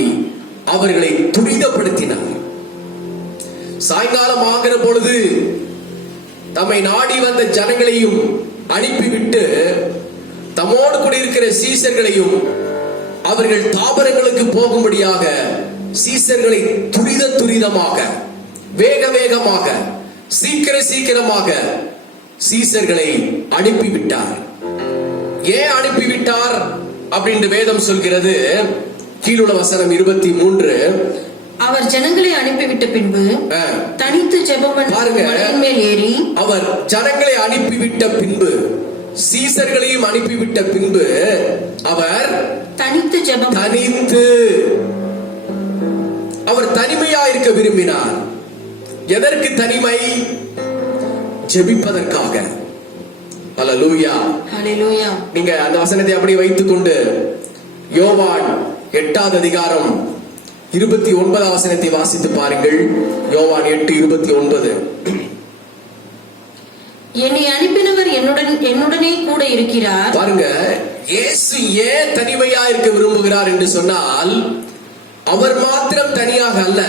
அவர்களை துரிதப்படுத்தினார். சாயங்காலம் ஆகிற பொழுது தம்மை நாடி வந்த ஜனங்களையும் அனுப்பிவிட்டு தம்மோடு கூட இருக்கிற சீசர்களையும் அவர்கள் தாபரங்களுக்கு போகும்படியாக சீசர்களை துரிதமாக வேக வேகமாக சீக்கிரமாக சீசர்களை அனுப்பிவிட்டார். ஏன் அனுப்பிவிட்டார் அப்படின்னு வேதம் சொல்கிறது. கீழுள்ள வசனம் 23. அவர் ஜனங்களை அனுப்பிவிட்ட பின்பு தனித்து ஜெபம் மலையின் மேல் ஏறி, அவர் ஜனங்களை அனுப்பிவிட்ட பின்பு சீசர்களையும் அனுப்பிவிட்ட பின்பு அவர் தனித்து அவர் தனிமையா இருக்க விரும்பினார். எதற்கு தனிமை? ஜெபிப்பதற்காக. அல்லேலூயா. அல்லேலூயா. நீங்க அந்த வசனத்தை அப்படியே வைத்துக் கொண்டு யோவான் 8வது அதிகாரம் 29வது வசனத்தை வாசித்து பாருங்கள். யோவான் 8:29. என்னை அனுப்பினவர் என்னுடனே கூட இருக்கிறார். பாருங்க, இயேசு ஏன் தனிமையா இருக்க விரும்புகிறார் என்று சொன்னால், அவர் மாத்திரம் தனியாக அல்ல,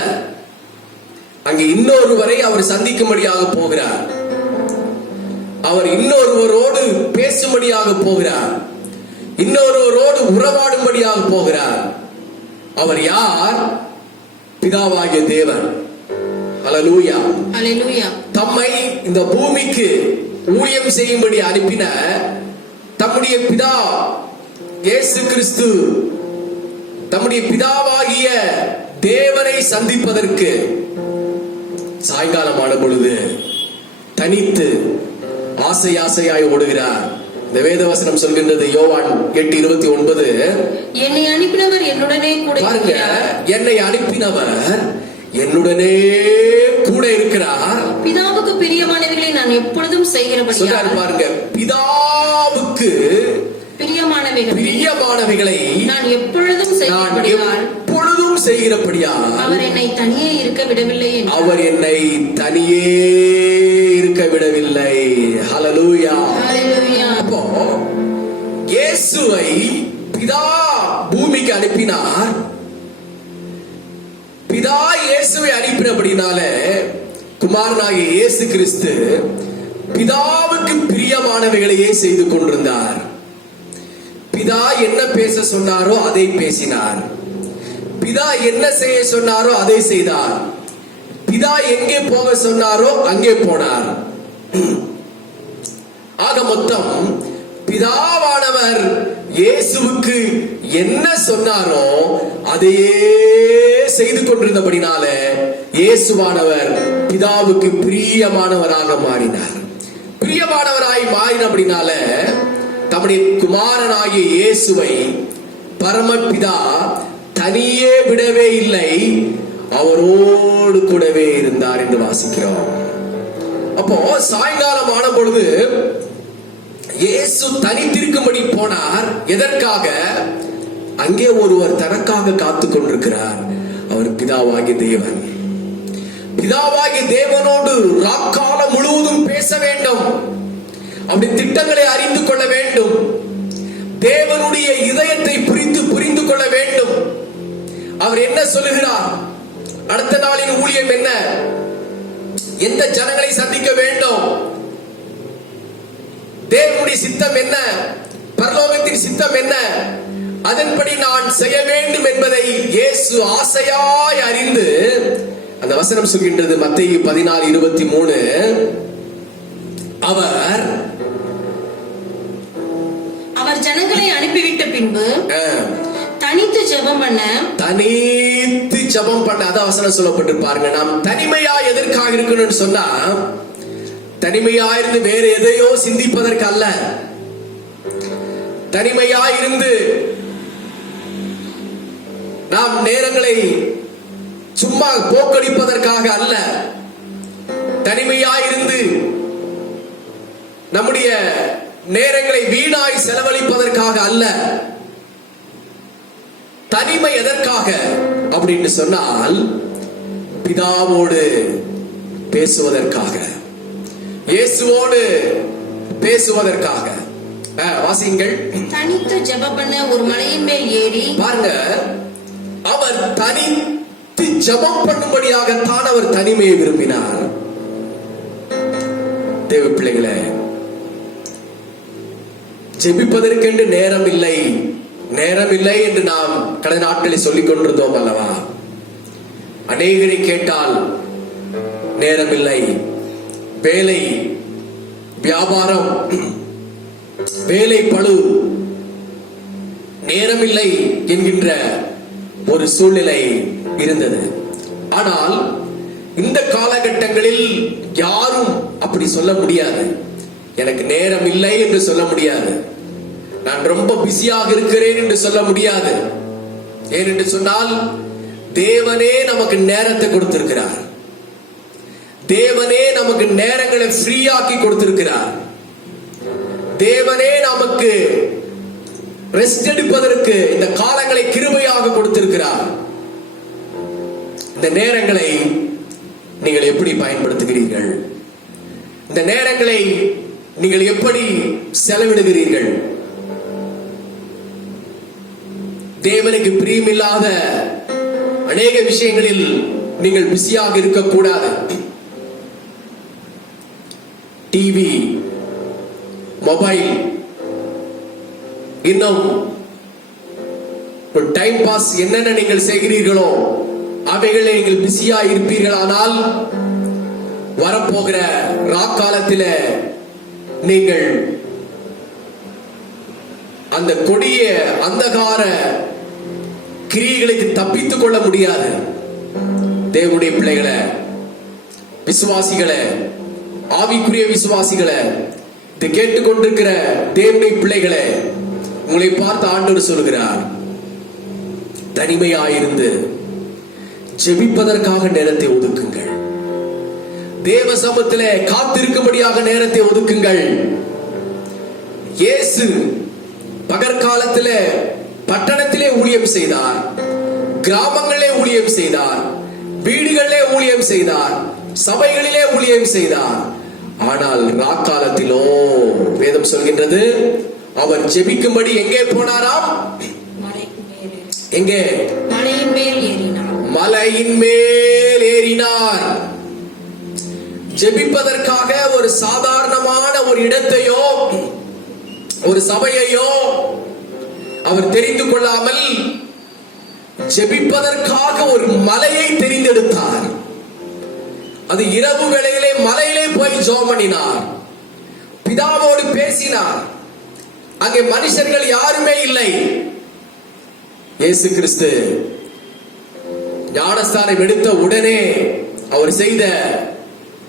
அங்கே இன்னொருவரை அவர் சந்திக்கும்படியாக போகிறார். அவர் இன்னொருவரோடு பேசும்படியாக போகிறார். இன்னொருவரோடு உறவாடும்படியாக போகிறார். அவர் யார்? பிதாவாகிய தேவன். அல்லேலூயா. அல்லேலூயா. தம்மை இந்த பூமிக்கு ஊழியம் செய்யும்படி அனுப்பின தம்முடைய பிதா இயேசு கிறிஸ்து தம்முடைய பிதாவாகிய தேவனை சந்திப்பதற்கு சாயங்காலமான பொழுது தனித்து ஆசையாய் ஓடுகிறார். இந்த வேதவசனம் சொல்கின்றது. யோவான் 8:29. என்னை அனுப்பினவர் என்னுடனே கூட இருக்கிறார். என்னை அனுப்பினவர் என்னுடனே கூட இருக்கிறார். பிதாவுக்கு பிரியமானவைகளை நான் எப்பொழுதும் செய்கிறபடியால். பாருங்க, பிதாவுக்கு பிரியமானவைகளை நான் எப்பொழுதும் செய்கிறபடியால் அவர் என்னை தனியே இருக்க விடவில்லை. அவர் என்னை தனியே இருக்க விடவில்லை. ஹல்லேலூயா. ஹல்லேலூயா. அப்போ இயேசுவை பிதா பூமிக்கு அனுப்பினார். பிதா இயேசுவை அனுப்பினபடினால குமாரனாகிய இயேசு கிறிஸ்து பிதாவுக்கு பிரியமானவைகளையே செய்து கொண்டிருந்தார். பிதா என்ன பேச சொன்னாரோ அதை பேசினார். பிதா என்ன செய்ய சொன்னாரோ அதை செய்தார். பிதா எங்கே போக சொன்னாரோ அங்கே போனார். ஆக மொத்தம் பிதாவானவர் இயேசுவுக்கு என்ன சொன்னாரோ அதையே செய்து கொண்டிருந்தபடினால இயேசுவானவர் பிதாவுக்கு பிரியமானவராக மாறினார். பிரியமானவராய் மாறினபடினால தம்முடைய குமாரனாகிய இயேசுவை பரமபிதா தனியே விடவே இல்லை, அவரோடு கூடவே இருந்தார் என்று வாசிக்கிறோம். அப்போ சாயங்காலம் ஆன பொழுது இயேசு தனித்திருக்கும்படி போனார். எதற்காக? அங்கே ஒருவர் தனக்காக காத்துக் கொண்டிருக்கிறார். அவர் பிதாவாகிய தேவன். பிதாவாகிய தேவனோடு ராக்காலம் முழுவதும் பேச வேண்டும். அப்படி திட்டங்களை அறிந்து கொள்ள வேண்டும். தேவனுடைய இதயத்தை புரிந்து கொள்ள வேண்டும். அவர் என்ன சொல்லுகிறார்? அடுத்த நாளின் ஊழியம் என்ன? எந்த ஜனங்களை சந்திக்க வேண்டும்? தேவனுடைய சித்தம் என்ன? பரலோகத்தின் சித்தம் என்ன? அதன்படி நான் செய்ய வேண்டும் என்பதை இயேசு ஆசையாய் அறிந்து, அந்த வசனம் சொல்கின்றது மத்தேயு 14:23, அவர் ஜனங்களை அனுப்பிவிட்ட பின்பு தனித்து ஜெபம் பண்ண அதான் வசனம் சொல்லப்பட்டு பாருங்க. நாம் தனிமையா எதற்காக இருக்கணும்னு சொன்னா, தனிமையா இருந்து வேற எதையோ சிந்திப்பதற்கு அல்ல. தனிமையா இருந்து நாம் நேரங்களை சும்மா போக்கடிப்பதற்காக அல்ல. தனிமையா இருந்து நம்முடைய நேரங்களை வீணாய் செலவழிப்பதற்காக அல்ல. தனிமை எதற்காக அப்படின்னு சொன்னால், பிதாவோடு பேசுவதற்காக, இயேசுவோடு பேசுவதற்காக. வாசியுங்கள். தனித்து ஜெபம் பண்ண ஒரு மலையின் மேல் ஏறி. பாருங்க, அவர் தனித்து ஜெபம் பண்ணும்படியாகத்தான் அவர் தனிமையை விரும்பினார். தேவ பிள்ளைகளே, ஜெபிப்பதற்கென்று நேரம் இல்லை, நேரம் இல்லை என்று நாம் கடந்த நாட்களில் சொல்லிக் கொண்டிருந்தோம் அல்லவா? அநேகரை கேட்டால் நேரம் இல்லை, வேலை, வியாபாரம், வேலை பளு, நேரமில்லை என்கின்ற ஒரு சூழ்நிலை இருந்தது. ஆனால் இந்த காலகட்டங்களில் யாரும் அப்படி சொல்ல முடியாது. எனக்கு நேரம் இல்லை என்று சொல்ல முடியாது. நான் ரொம்ப பிஸியாக இருக்கிறேன் என்று சொல்ல முடியாது. ஏனென்று சொன்னால் தேவனே நமக்கு நேரத்தை கொடுத்திருக்கிறார். தேவனே நமக்கு நேரங்களை ஃப்ரீயாக்கி கொடுத்திருக்கிறார். தேவனே நமக்கு ரெஸ்ட் எடுப்பதற்கு இந்த காலங்களை கிருபையாக கொடுத்திருக்கிறார். இந்த நேரங்களை நீங்கள் எப்படி பயன்படுத்துகிறீர்கள்? இந்த நேரங்களை நீங்கள் எப்படி செலவிடுகிறீர்கள்? தேவனுக்கு பிரியமில்லாத அநேக விஷயங்களில் நீங்கள் பிஸியாக இருக்கக்கூடாது. டிவி, மொபைல், இன்னும் டைம் பாஸ் என்னென்ன நீங்கள் செய்கிறீர்களோ அவைகளை நீங்கள் பிஸியா இருப்பீர்களானால் வரப்போகிற ராக்காலத்தில் நீங்கள் அந்த கொடிய அந்தகார கிரியைகளுக்கு தப்பித்துக் கொள்ள முடியாது. தேவனுடைய பிள்ளைகளை, விசுவாசிகளை, ஆவிக்குரிய விசுவாசிகளை, இதை கேட்டுக்கொண்டிருக்கிற தேவனுடைய பிள்ளைகளை உங்களை பார்த்து ஆண்டவர் சொல்கிறார், தனிமையாயிருந்து ஜெபிப்பதற்காக நேரத்தை ஒதுக்குங்கள். தேவ சமூகத்திலே காத்திருக்கும்படியாக நேரத்தை ஒதுக்குங்கள். இயேசு பகற்காலத்திலே பட்டணத்திலே ஊழியம் செய்தார், கிராமங்களிலே ஊழியம் செய்தார், வீடுகளிலே ஊழியம் செய்தார், சபைகளிலே ஊழியம் செய்தார். ஆனால் ராக்காலத்திலோ வேதம் சொல்கின்றது, அவர் ஜெபிக்கும்படி எங்கே போனாராம்? எங்கே? மலையின் மேல் ஏறினார். மலையின் மேல் ஏறினார். ஜெபிப்பதற்காக ஒரு சாதாரணமான ஒரு இடத்தையோ ஒரு சபையையோ அவர் தெரிந்து கொள்ளாமல் ஜெபிப்பதற்காக ஒரு மலையை தெரிந்தெடுத்தார். அது இரவு வேளையிலே மலையிலே போய் ஜெபம் பண்ணினார். பிதாவோடு பேசினார். அங்கே மனுஷர்கள் யாருமே இல்லை. இயேசு கிறிஸ்து ஞானஸ்தானம் எடுத்த உடனே அவர் செய்த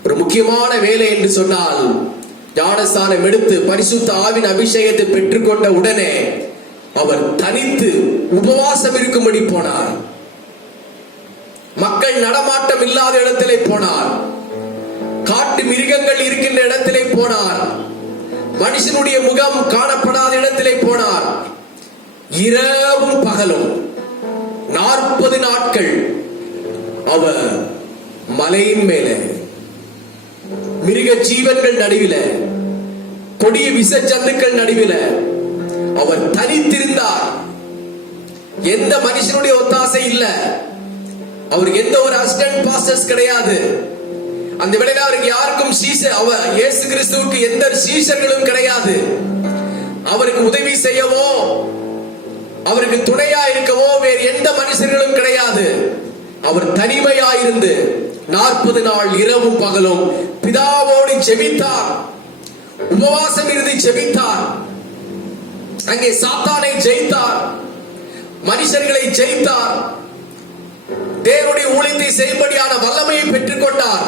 ஒரு முக்கியமான வேலை என்று சொன்னால், ஞானஸ்தானம் எடுத்து பரிசுத்த ஆவின் அபிஷேகத்தை பெற்றுக்கொண்ட உடனே அவர் தனித்து உபவாசம் இருக்கும்படி போனார். மக்கள் நடமாட்டம் இல்லாத இடத்திலே போனார். காட்டு மிருகங்கள் இருக்கின்ற இடத்திலே போனார். மனுஷனுடைய முகம் காணப்படாத இடத்திலே போனார். இரவும் பகலும் 40 நாட்கள் அவர் மலையின் மேலே, மிருக ஜீவன்கள் நடுவில், கொடிய விஷ ஜந்துக்கள் நடுவில் அவர் தனித்திருந்தார். எந்த மனுஷனுடைய ஒத்தாசை இல்ல. அவருக்கு எந்த ஒரு அசிஸ்டன்ட் பாஸ்டர்ஸ் கிடையாது. அந்த வேளையில அவருக்கு யாருக்கும் இயேசு கிறிஸ்துவுக்கு எந்த சீஷர்களும் கிடையாது. அவருக்கு உதவி செய்யவோ அவருக்கு துணையா இருக்கவோ வேறு எந்த மனுஷர்களும் கிடையாது. அவர் தனிமையாயிருந்து 40 நாள் இரவும் பகலும் பிதாவோடு ஜெபித்தார். உபவாசம் இருந்து ஜெபித்தார். அங்கே சாத்தானை ஜெயித்தார், மனுஷர்களை ஜெயித்தார், தேவனுடைய ஊழியத்தை செய்யும்படியான வல்லமையை பெற்றுக்கொண்டார்,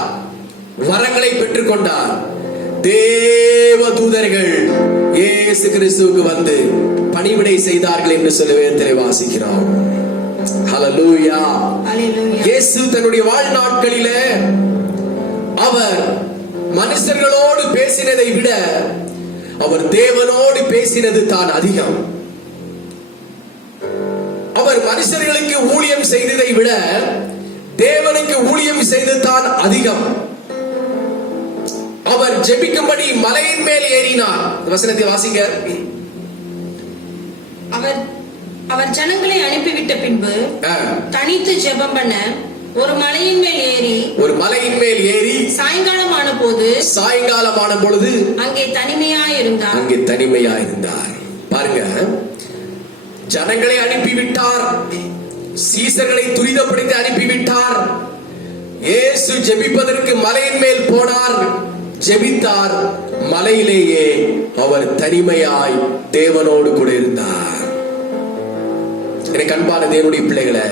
வரங்களை பெற்றுக்கொண்டார். தேவ தூதர்கள் இயேசு கிறிஸ்துவுக்கு வந்து பணிவிடை செய்தார்கள் என்று சொல்லி வேதத்திலே வாசிக்கிறோம். ஹல்லேலூயா. இயேசு தன்னுடைய வாழ்நாட்களிலே அவர் மனுஷர்களோடு பேசினதை விட அவர் தேவனோடு பேசினது தான் அதிகம். அவர் மனுஷர்களுக்கு ஊழியம் செய்ததை விட தேவனுக்கு ஊழியம் செய்தது தான் அதிகம். அவர் ஜெபிக்கும்படி மலையின் மேல் ஏறினார். வசனத்தை வாசிங்க. அவர் ஜனங்களை அனுப்பிவிட்ட பின்பு தனித்து ஜெபம் பண்ண ஒரு மலையின் மேல் ஏறி சாயங்காலமான பொழுது அங்கே தனிமையாய் இருந்தார். பாருங்க, ஜனங்களை அனுப்பிவிட்டார், சீசர்களை துரிதப்படுத்தி அனுப்பிவிட்டார். இயேசு ஜெபிப்பதற்கு மலையின் மேல் போனார், ஜெபித்தார். மலையிலேயே அவர் தனிமையாய் தேவனோடு கூட இருந்தார். எனக்கு அன்பான தேவனுடைய பிள்ளைகளை,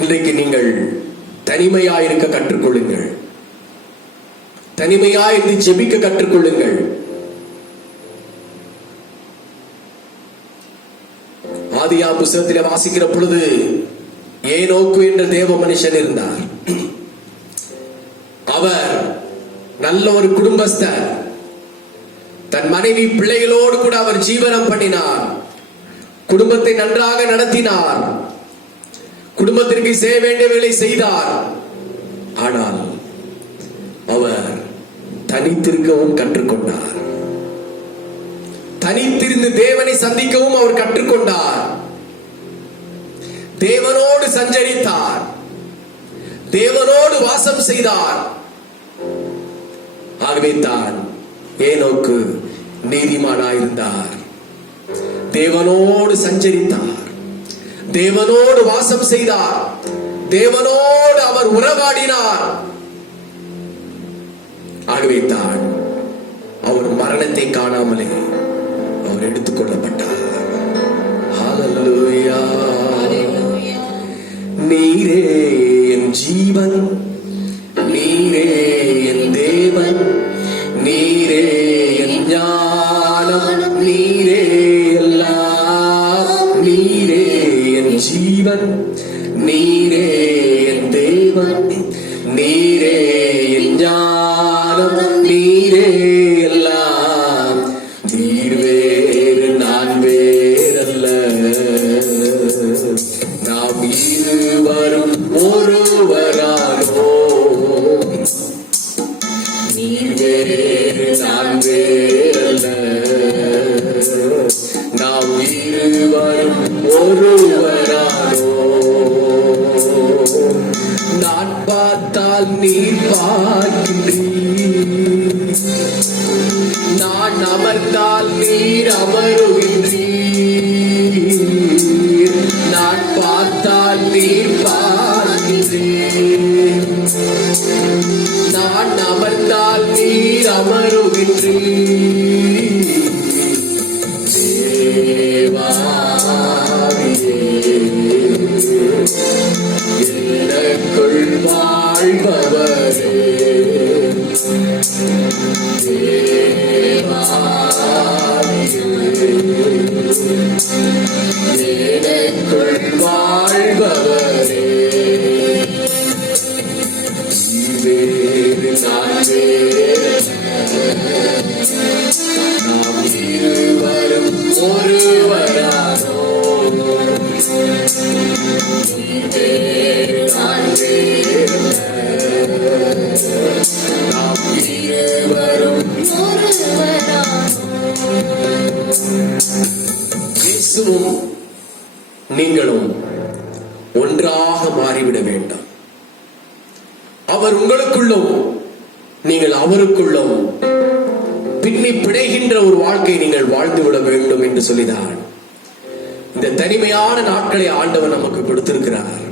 இன்றைக்கு நீங்கள் தனிமையாயிருக்க கற்றுக்கொள்ளுங்கள். தனிமையாயிருந்து ஜெபிக்க கற்றுக்கொள்ளுங்கள். ஆதியாகம புத்தகத்திலே வாசிக்கிற பொழுது ஏனோக்கு என்ற தேவ மனுஷன் இருந்தார். அவர் நல்ல ஒரு குடும்பஸ்தர். தன் மனைவி பிள்ளைகளோடு கூட அவர் ஜீவனம் பண்ணினார். குடும்பத்தை நன்றாக நடத்தினார். குடும்பத்திற்கு செய்ய வேண்டியவைகளை செய்தார். ஆனால் அவர் தனித்திருக்கவும் கற்றுக்கொண்டார். தனித்திருந்து தேவனை சந்திக்கவும் அவர் கற்றுக்கொண்டார். தேவனோடு சஞ்சரித்தார். தேவனோடு வாசம் செய்தார். ஆகவே தான் ஏனோக்கு நீதிமானாயிருந்தார். தேவனோடு சஞ்சரித்தார். தேவனோடு வாசம் செய்தார். தேவனோடு அவர் உறவாடினார். ஆகவே தான் அவர் மரணத்தை காணாமலே அவர் எடுத்துக் கொள்ளப்பட்டார். ஹல்லேலூயா. நீரே என் ஜீவன், நீரே என் தேவன், நீரே என் ஞானம், நீரே எல்லாம். நீரே என் ஜீவன், நீரே என் தேவன், நீரே என் ஞானம், நீரே எல்லாம். நீர் வேறு நான் வேறல்ல, நாம் இருவரும் ஒருவரானோ. நீர் வேறு நான் வேறல்ல, நாம் இருவரும் ஒருவரானோ. நான் பார்த்தால் நீர் பார்க்கின்றீர், நான் அமர்ந்தால் நீர் அமருகின்றீர். நான் பார்த்தால் நீர் பார்க்கின்றீர், நான் அமர்ந்தால் நீர் அமருகின்றீர். எனக்குள் வாழ்பவரே, எனக்குள் வாழ்பவரே. வேறு நான் வேறு, நாம் இருவரும் ஒருவரானோ. வேறு நான் வேறு, நாம் இருவரும் இயேசுவும் நீங்களும் ஒன்றாக மாறிவிட வேண்டாம். அவர் உங்களுக்குள்ளும் நீங்கள் அவருக்குள்ளும் பின்னி பிணைகின்ற ஒரு வாழ்க்கை நீங்கள் வாழ்ந்துவிட வேண்டும் என்று சொல்லிதான் இந்த தனிமையான நாட்களை ஆண்டவர் நமக்கு கொடுத்திருக்கிறார்.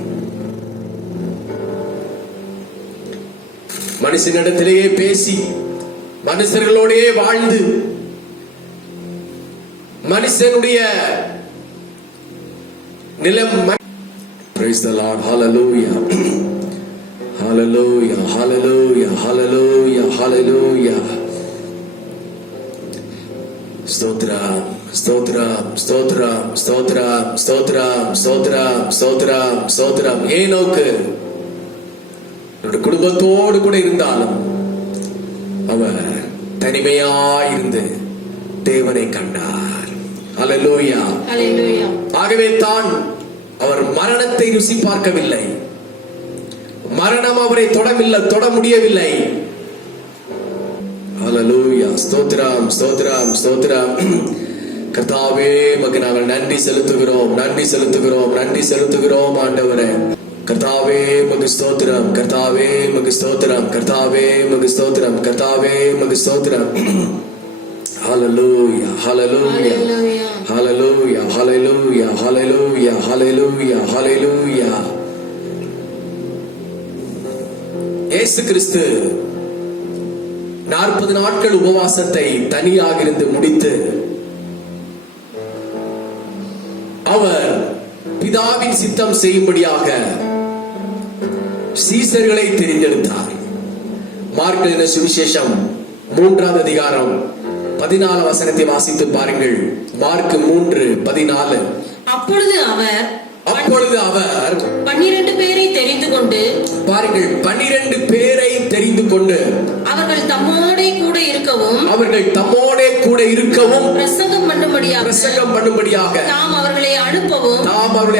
மனுஷனிடத்திலேயே பேசி, மனுஷர்களோடையே வாழ்ந்து, மனுஷனுடைய நிலம். Praise the Lord. Hallelujah. Hallelujah. Hallelujah. Hallelujah. Hallelujah. ஸ்தோத்திரம், ஸ்தோத்திரம், ஸ்தோத்திரம், ஸ்தோத்திரம், ஸ்தோத்திரம், ஸ்தோத்திரம், ஸ்தோத்திரம், ஸ்தோத்திரம். ஏனோக்கு குடும்பத்தோடு கூட இருந்தாலும் அவர் தனிமையாயிருந்து தேவனை கண்டார். ஹல்லேலூயா. ஹல்லேலூயா. ஆகவே தான் அவர் மரணத்தை ருசி பார்க்கவில்லை. மரணம் அவரை தொட முடியவில்லை. ஹல்லேலூயா. ஸ்தோத்திரம், ஸ்தோத்திரம், ஸ்தோத்திரம். கர்த்தாவே, உமக்கு நாங்கள் நன்றி செலுத்துகிறோம், நன்றி செலுத்துகிறோம், நன்றி செலுத்துகிறோம் ஆண்டவரே. கர்த்தாவே உமக்கு ஸ்தோத்திரம், கர்த்தாவே உமக்கு ஸ்தோத்திரம், கர்த்தாவே உமக்கு ஸ்தோத்திரம், கர்த்தாவே உமக்கு ஸ்தோத்திரம். ஹalleluya, ஹalleluya, ஹalleluya, ஹalleluya, ஹalleluya, ஹalleluya, ஹalleluya. இயேசு கிறிஸ்து 40 நாட்கள் உபவாசத்தை தனியாக இருந்து முடித்து அவர் பிதாவின் சித்தம் செய்யும்படியாக சீசர்களை தெரிந்தெடுத்தார். மார்க் எழுதின சுவிசேஷம் 3ஆம் அதிகாரம் 14 வசனத்தை வாசித்து பாருங்கள். மார்க் 3:14. அப்பொழுது அவர் 12 பேரை தெரிந்து கொண்டு, பாருங்கள், 12 பேரை தெரிந்து கொண்டு அவர்கள் தம்மோடே கூட இருக்கவும் பிரசங்கம் பண்ணும்படியாக தாம் அவர்களை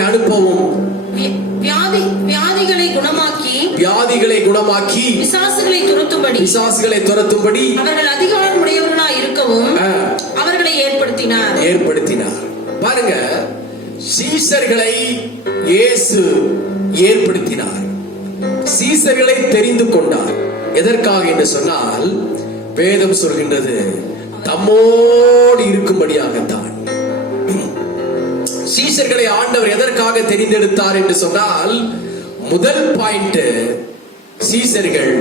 அனுப்பவும் வியாதிகளை குணமாக்கி பிசாசுகளை துரத்தும்படி அவர்கள் அதிகாரம் உடையவர்களாய் இருக்கவும் அவர்களை ஏற்படுத்தினார். பாருங்க, சீசர்களை இயேசு ஏற்படுத்தினார், சீசர்களை தெரிந்து கொண்டார். எதற்காக என்று சொன்னால், வேதம் சொல்கின்றது தம்மோடு இருக்கும்படியாகத்தான். சீசர்களை ஆண்டவர் எதற்காக தெரிந்தெடுத்தார் என்று சொன்னால், முதல் பாயிண்ட், சீசர்கள்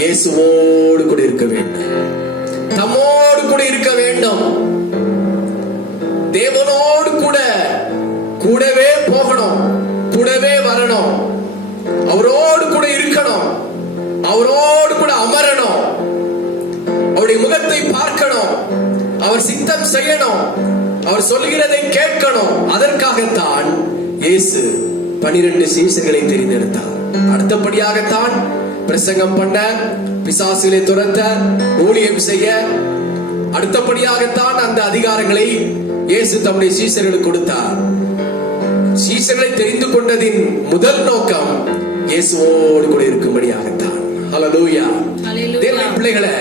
இயேசுவோடு கூட இருக்க வேண்டும், தம்மோடு கூட இருக்க வேண்டும், தேவனோடு கூடவே போகணும், கூடவே வரணும், அவரோடு கூட இருக்கணும், அவரோடு கூட அமரணும், அவருடைய முகத்தை பார்க்கணும், அவர் சித்தம் செய்யணும், அவர் சொல்கிறதை கேட்கணும். அதற்காகத்தான் இயேசு 12 சீசர்களை தெரிந்தெடுத்தார். அடுத்தபடியாகத்தான் பிரசங்கம் பண்ண, பிசாசுகளை துரத்த, ஊழியம் செய்ய, அடுத்தபடியாகத்தான் அந்த அதிகாரங்களை இயேசு தம்முடைய சீசர்களுக்கு கொடுத்தார். சீசர்களை தெரிந்து கொண்டதின் முதல் நோக்கம் இயேசுவோடு கூட இருக்கும்படியாகத்தான். ஹல்லேலூயா. தேவனுடைய பிள்ளைகளே,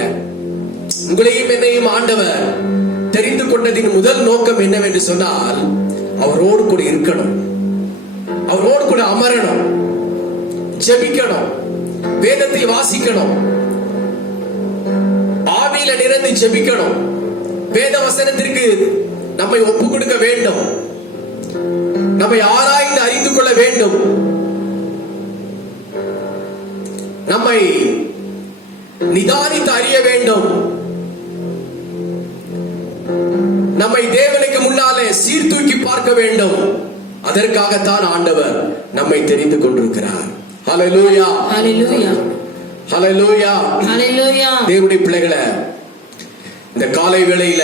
உங்களையும் என்னையும் ஆண்டவர் தெரிந்து கொண்டதின் முதல் நோக்கம் என்னவென்று சொன்னால், அவரோடு கூட இருக்கணும், அவரோடு கூட அமரணும், ஜெபிக்கணும், வேதத்தை வாசிக்கணும், ஆவியில நிறைந்து ஜெபிக்கணும், வேத வசனத்திற்கு நம்மை ஒப்பு கொடுக்க வேண்டும், நம்மை ஆராய்ந்து அறிந்து கொள்ள வேண்டும், நம்மை நிதானித்து அறிய வேண்டும், நம்மை தேவனுக்கு முன்னாலே சீர்தூக்கி பார்க்க வேண்டும். அதற்காகத்தான் ஆண்டவர் நம்மை தெரிந்து கொண்டிருக்கிறார். ஹல்லேலூயா, ஹல்லேலூயா, ஹல்லேலூயா, ஹல்லேலூயா. தேவனுடைய பிள்ளைகளே, இந்த காலை வேளையில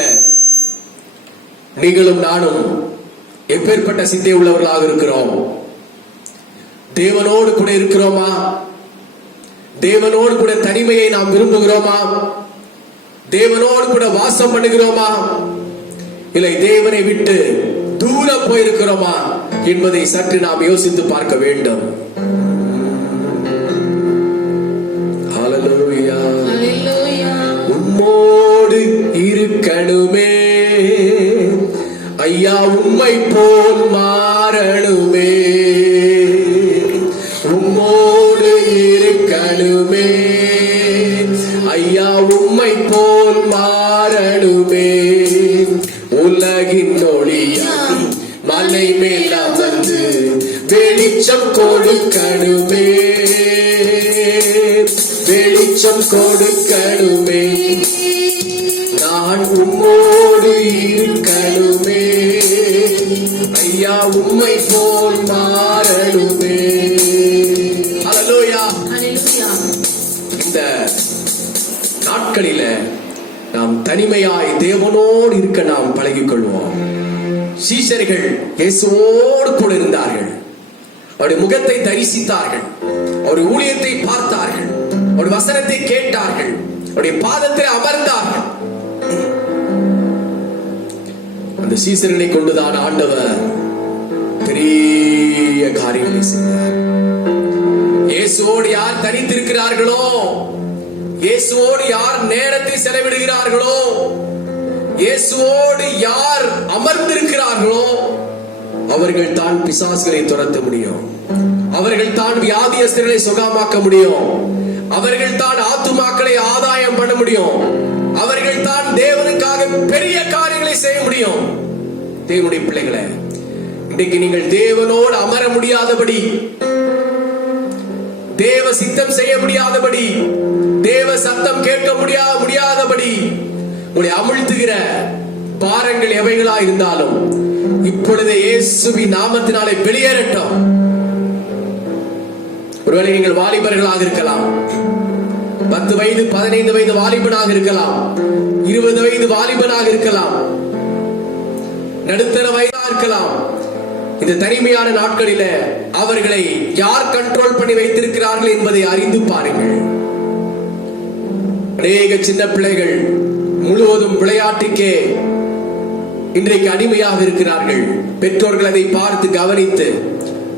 நீங்களும் நானும் எப்பேற்பட்ட சிந்தை உள்ளவர்களாக இருக்கிறோம்? தேவனோடு கூட இருக்கிறோமா? தேவனோடு கூட தனிமையை நாம் விரும்புகிறோமா? தேவனோடு கூட வாசம் பண்ணுகிறோமா? இல்லை தேவனை விட்டு தூர போயிருக்கிறோமா என்பதை சற்று நாம் யோசித்து பார்க்க வேண்டும். ஹல்லேலூயா, ஹல்லேலூயா. உம்மோடு இருக்கணுமே ஐயா, உம்மை போல் மாறணுமே, உம்மோடு இருக்கணுமே ஐயா, உம்மை போல் மாறணுமே, உலகின் ஒளியா மலை மேல் அமர்ந்து வெளிச்சம் கொடுக்கணுமே, வெளிச்சம் கொடுக்கணுமே, நான் உம்மோடு இருக்கணுமே ஐயா, உம்மை போல் மாறணுமே. ஹல்லேலூயா, ஹல்லேலூயா. இந்த நாட்களில நாம் தனிமையாய் தேவனோடு இருக்க நாம் பழகிக் கொள்வோம். சீஷர்கள் இயேசுவோடு கூட இருந்தார்கள், அவருடைய முகத்தை தரிசித்தார்கள், அவருடைய ஊழியத்தை பார்த்தார்கள், அவருடைய வசனத்தை கேட்டார்கள், அவருடைய பாதத்தில் அமர்ந்தார்கள். அந்த சீஷர்களை கொண்டுதான் ஆண்டவர் பெரிய காரியங்களை செய்தார். இயேசுவோடு யார் தனித்திருக்கிறார்களோ, இயேசுவோடு யார் நேரத்தை செலவிடுகிறார்களோ, இயேசுவோடு யார் அமர்ந்திருக்கிறார்களோ, அவர்கள் தான் பிசாசுகளை துரத்த முடியும். அவர்கள் தான் வியாதியஸ்தர்களை சுகமாக்க முடியும். அவர்கள் தான் ஆத்துமாக்களை ஆதாயம் பண்ண முடியும். அவர்கள் தான் தேவனுக்காக பெரிய காரியங்களை செய்ய முடியும். தேவனுடைய பிள்ளைகளே, இன்றைக்கு நீங்கள் தேவனோடு அமர முடியாதபடி, தேவ சித்தம் செய்ய முடியாதபடி, தேவ சத்தம் கேட்க முடியாதபடி உங்களை அமிழ்த்துகிற பாரங்கள் எவைகளா இருந்தாலும் இப்பொழுது இயேசுவின் நாமத்தினாலே வெளியேறட்டும். ஒருவேளை நீங்கள் வாலிபர்களாக இருக்கலாம், 10 வயது 15 வயது வாலிபனாக இருக்கலாம், 20 வயது வாலிபனாக இருக்கலாம், நடுத்தர வயதாக இருக்கலாம். இந்த தனிமையான நாட்களில அவர்களை யார் கண்ட்ரோல் பண்ணி வைத்திருக்கிறார்கள் என்பதை அறிந்து பாருங்கள். அநேக சின்ன பிள்ளைகள் முழுவதும் விளையாட்டுக்கே இன்றைக்கு அடிமையாக இருக்கிறார்கள். பெற்றோர்கள் அதை பார்த்து கவனித்து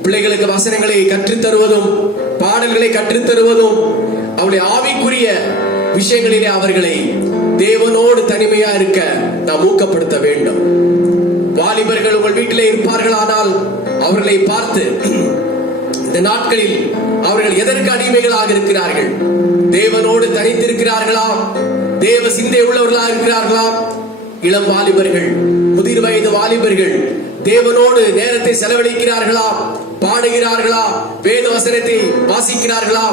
பிள்ளைகளுக்கு வசனங்களை கற்றுத்தருவதும் பாடல்களை கற்றுத்தருவதும் அவருடைய ஆவிக்குரிய விஷயங்களிலே அவர்களை தேவனோடு தனிமையா இருக்க நாம் ஊக்கப்படுத்த வேண்டும். வாலிபர்கள் உங்கள் வீட்டிலே இருப்பார்களானால் அவர்களை பார்த்து இந்த நாட்களில் அவர்கள் எதற்கு அடிமைகளாக இருக்கிறார்கள்? தேவனோடு தனித்திருக்கிறார்களா? தேவ சிந்தை உள்ளவர்களாக இருக்கிறார்களா? இளம் வாலிபர்கள், முதிர் வயது வாலிபர்கள் தேவனோடு நேரத்தை செலவழிக்கிறார்களா? பாடுகிறார்களா? வேத வசனத்தை வாசிக்கிறார்களா?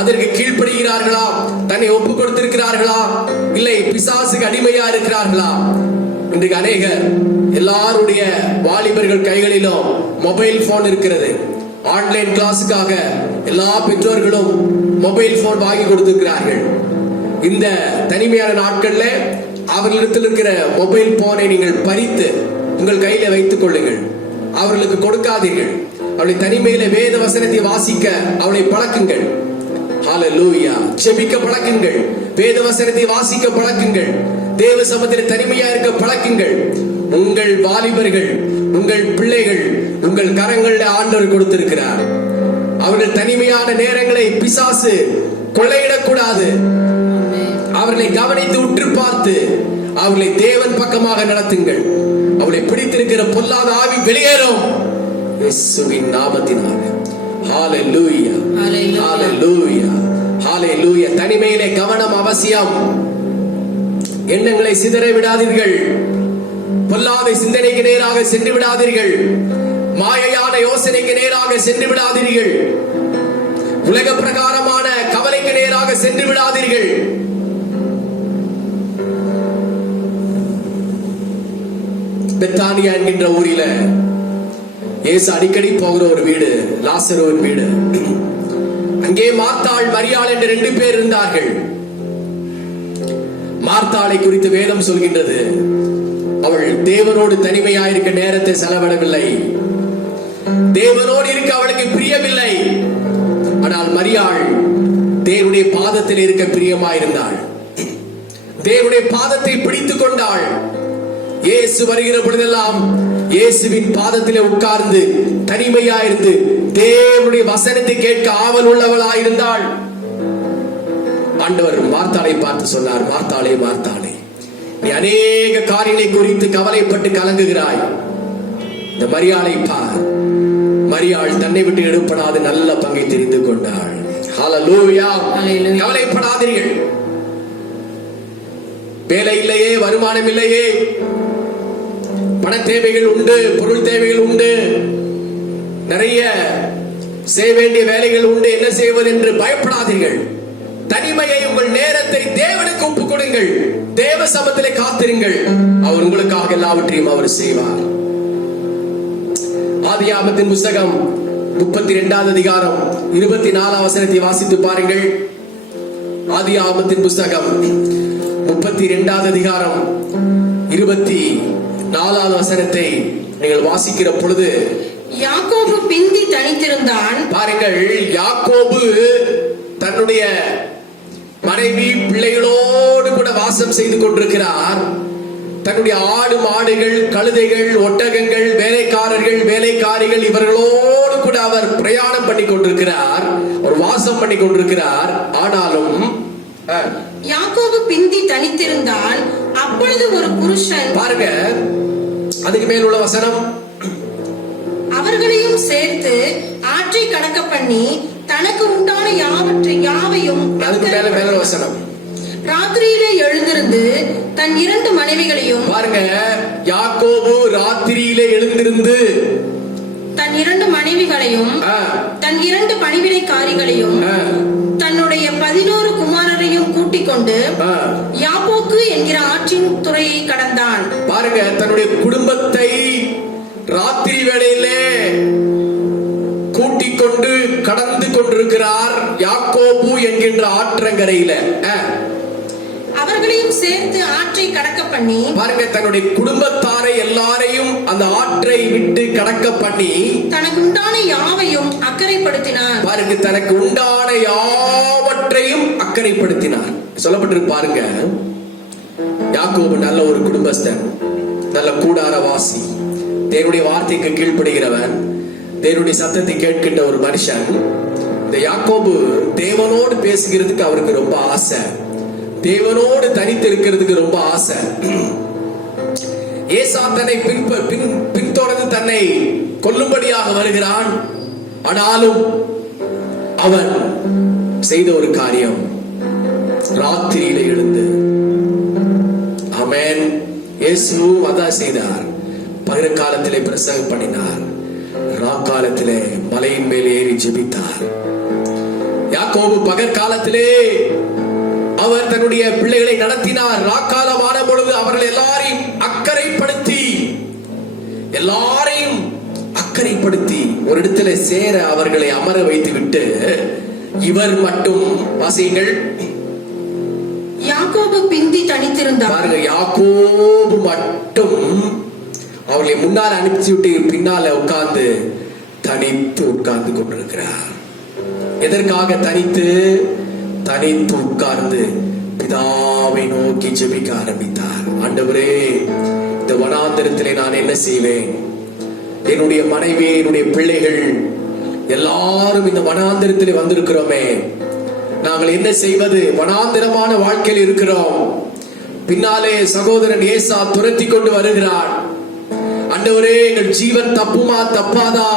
அதற்கு கீழ்ப்படுகிறார்களா? தன்னை ஒப்புக் கொடுத்திருக்கிறார்களா? இல்லை பிசாசுக்கு அடிமையா இருக்கிறார்களா? இன்றைக்கு அநேகர் எல்லாருடைய வாலிபர்கள் கைகளிலும் மொபைல் போன் இருக்கிறது. ஆன்லைன் கிளாஸுக்காக எல்லா பெற்றோர்களும் மொபைல் போன் வாங்கி கொடுத்திருக்கிறார்கள். இந்த தனிமையான நாட்கள்ல அவர்களிடத்தில் இருக்கிற மொபைல் போனை நீங்கள் பறித்து உங்கள் கையில வைத்துக் கொள்ளுங்கள். அவர்களுக்கு கொடுக்காதீர்கள். அவளை தனிமையில வேத வசனத்தை வாசிக்க அவளை பழக்குங்கள். ஹல்லேலூயா. ஜெபிக்க பழக்குங்கள். வேத வசனத்தை வாசிக்க பழக்குங்கள். தேவ சமூகத்தில் தனிமையா இருக்க பழக்குங்கள். உங்கள் வாலிபர்கள், உங்கள் பிள்ளைகள் உங்கள் கரங்களில் ஆண்டவர் கொடுத்திருக்கிறார். அவர்கள் தனிமையான நேரங்களை பிசாசு கொள்ளையிடக்கூடாது. அவர்களை கவனித்து உற்று பார்த்து அவர்களை தேவன் பக்கமாக நடத்துங்கள். அவளை பிடித்திருக்கிற பொல்லாத ஆவி வெளியேறும் இயேசுவின் நாமத்தினாலே. ஹல்லேலூயா, ஹல்லேலூயா, ஹல்லேலூயா. தனிமையிலே கவனம் அவசியம். எண்ணங்களை சிதற விடாதீர்கள். பொல்லாத சிந்தனைக்கு நேராக சென்று விடாதீர்கள். மாயையான யோசனைக்கு நேராக சென்று விடாதீர்கள். உலக பிரகாரமான கவலைக்கு நேராக சென்று விடாதீர்கள். பெத்தானியா என்கின்ற ஊரில இயேசு அடிக்கடி போகிற ஒரு வீடு, லாசருவின் வீடு. அங்கே மார்த்தாள், மரியாள் என்று 2 பேர் இருந்தார்கள். மார்த்தாளை குறித்து வேதம் சொல்கின்றது, அவள் தேவனோடு தனிமையாயிருக்க நேரத்தை செலவிடவில்லை. தேவனோடு இருக்க அவளுக்கு பிரியமில்லை. ஆனால் மரியாள் தேவனுடைய பாதத்தில் இருக்க பிரியமாயிருந்தாள். தேவனுடைய பாதத்தை பிடித்துக் கொண்டாள். இயேசு வருகிற பொழுதெல்லாம் இயேசுவின் பாதத்திலே உட்கார்ந்து தனிமையாயிருந்து தேவனுடைய வசனத்தை கேட்க ஆவல் உள்ளவளாயிருந்தாள். ஆண்டவர் மார்த்தாளை பார்த்து சொன்னார், மார்த்தாளே, மார்த்தாளே, நீ அநேக காரியங்களை குறித்து கவலைப்பட்டு கலங்குகிறாய். இந்த மரியாளை பார். மரியாள் தன்னை விட்டு எடுப்படாது நல்ல பங்கை தெரிந்து கொண்டாள். ஹல்லேலூயா. கவலைப்படாதீர்கள். வேலை இல்லையே, வருமானம் இல்லையே, பண தேவைகள் உண்டு, பொருள் தேவைகள் உண்டு, நிறைய செய்ய வேண்டிய வேலைகள் உண்டு, என்ன செய்வது என்று பயப்படாதீர்கள். தனிமையை, உங்கள் நேரத்தை தேவனுக்கு ஒப்புக் கொடுங்கள். தேவ சமத்திலே காத்திருங்கள். அவர் உங்களுக்காக எல்லாவற்றையும் அவர் செய்வார். ஆதியாகமத்தின் புத்தகம் 32வது அதிகாரம் 24வது வசனத்தை வாசித்து பாருங்கள். ஆதியாகமத்தின் புத்தகம் 32வது அதிகாரம் 24வது வசனத்தை நீங்கள் வாசிக்கிற பொழுது, யாக்கோபு பிந்தி தனித்திருந்தான். பாருங்கள், யாக்கோபு தன்னுடைய மனைவி பிள்ளைகளோடு கூட வாசம் செய்து கொண்டிருக்கிறார். தன்னுடைய ஆடு மாடுகள், கழுதைகள், ஒட்டகங்கள், வேலைக்காரர்கள், வேலைக்காரிகள் இவர்களோடு கூட அவர் பிரயாணம் பண்ணி கொண்டிருக்கிறார். ஒரு வாசம் பண்ணி கொண்டிருக்கிறார். ஆனாலும் யாக்கோபு பிந்தி தனித்திருந்தான். அப்பொழுது ஒரு புருஷன், பாருங்க அதுக்கு மேல் உள்ள வசனம், அவர்களையும் சேர்த்து ஆற்றை கடக்க பண்ணி தனக்கு உண்டான யாவையும் அதுக்கு மேல வசனம். ராத்திரியிலே எழுந்திருந்து தன் 2 மனைவிகளையும், பாருங்க, யாக்கோபு ராத்திரியிலே எழுந்திருந்து தன் 2 மனைவிகளையும் தன் 2 பணிவிடைக்காரிகளையும் தன்னுடைய 11 குமாரரையும் கூட்டிக் கொண்டு யாப்போக்கு என்கிற ஆற்றின் துறையை கடந்தான். பாருங்க, தன்னுடைய குடும்பத்தை ராத்திரி வேளையிலே கூட்டிக் கொண்டு கடந்து கொண்டிருக்கிறார் யாக்கோபு என்கின்ற ஆற்றங்கரையில. அவர்களையும் சேர்த்து ஆற்றை கடக்க பண்ணி, பாருங்க, தன்னுடைய குடும்பத்தாரை எல்லாரையும் அந்த ஆற்றை விட்டு கடக்க பண்ணி தனக்கு உண்டான யாவையும் அக்கறைப்படுத்தினார். பாருங்க, தனக்கு உண்டான யாவற்றையும் அக்கறைப்படுத்தினார். சொல்லப்பட்டிருக்கு பாருங்க, யாக்கோபு நல்ல ஒரு குடும்பஸ்தன், நல்ல கூடாரவாசி, தேவனுடைய வார்த்தைக்கு கீழ்ப்படுகிறவன், தேவனுடைய சத்தத்தை கேட்கின்ற ஒரு மனுஷன். இந்த யாக்கோபு தேவனோடு பேசுகிறதுக்கு அவருக்கு ரொம்ப ஆசை, தேவனோடு தனித்து இருக்கிறதுக்கு ரொம்ப ஆசை. ஏசா தன்னை பின்தொடர்ந்து தன்னை கொல்லும்படியாக வருகிறான். ஆனாலும் அவன் செய்த ஒரு காரியம், ராத்திரியில எழுந்து, ஆமென், இயேசு அதான் செய்தார். பகற்காலத்திலே பிரசங்கம் பண்ணினார், ராக்காலத்திலே மலையின் மேல் ஏறி ஜெபித்தார். யாக்கோபு பகற்காலத்திலே அவர் தன்னுடைய பிள்ளைகளை நடத்தினார். ராக்காலமான பொழுது அவர்கள் எல்லாரையும் அக்கறைப்படுத்தி ஒரு இடத்துல சேர அவர்களை அமர வைத்து விட்டு, இவர் மட்டும் வாசியுங்கள், யாக்கோபு பிந்தி தனித்திருந்தார். பாருங்க, யாக்கோபு மட்டும் அவர்களை முன்னால் அனுப்பிச்சுட்டு பின்னால தனித்து உட்கார்ந்து கொண்டிருக்கிறார். எதற்காக தனித்து உட்கார்ந்து பிதாவை நோக்கி ஜெபிக்க ஆரம்பித்தார். ஆண்டவரே, இந்த வனாந்தரத்திலே நான் என்ன செய்வேன்? என்னுடைய மனைவி, என்னுடைய பிள்ளைகள் எல்லாரும் இந்த வனாந்தரத்திலே வந்திருக்கிறோமே, நாங்கள் என்ன செய்வது? வனாந்தரமான வாழ்க்கையில் இருக்கிறோம். பின்னாலே சகோதரன் ஏசா துரத்தி கொண்டு வருகிறான். ஆண்டவரே, எங்கள் ஜீவன் தப்புமா தப்பாதா?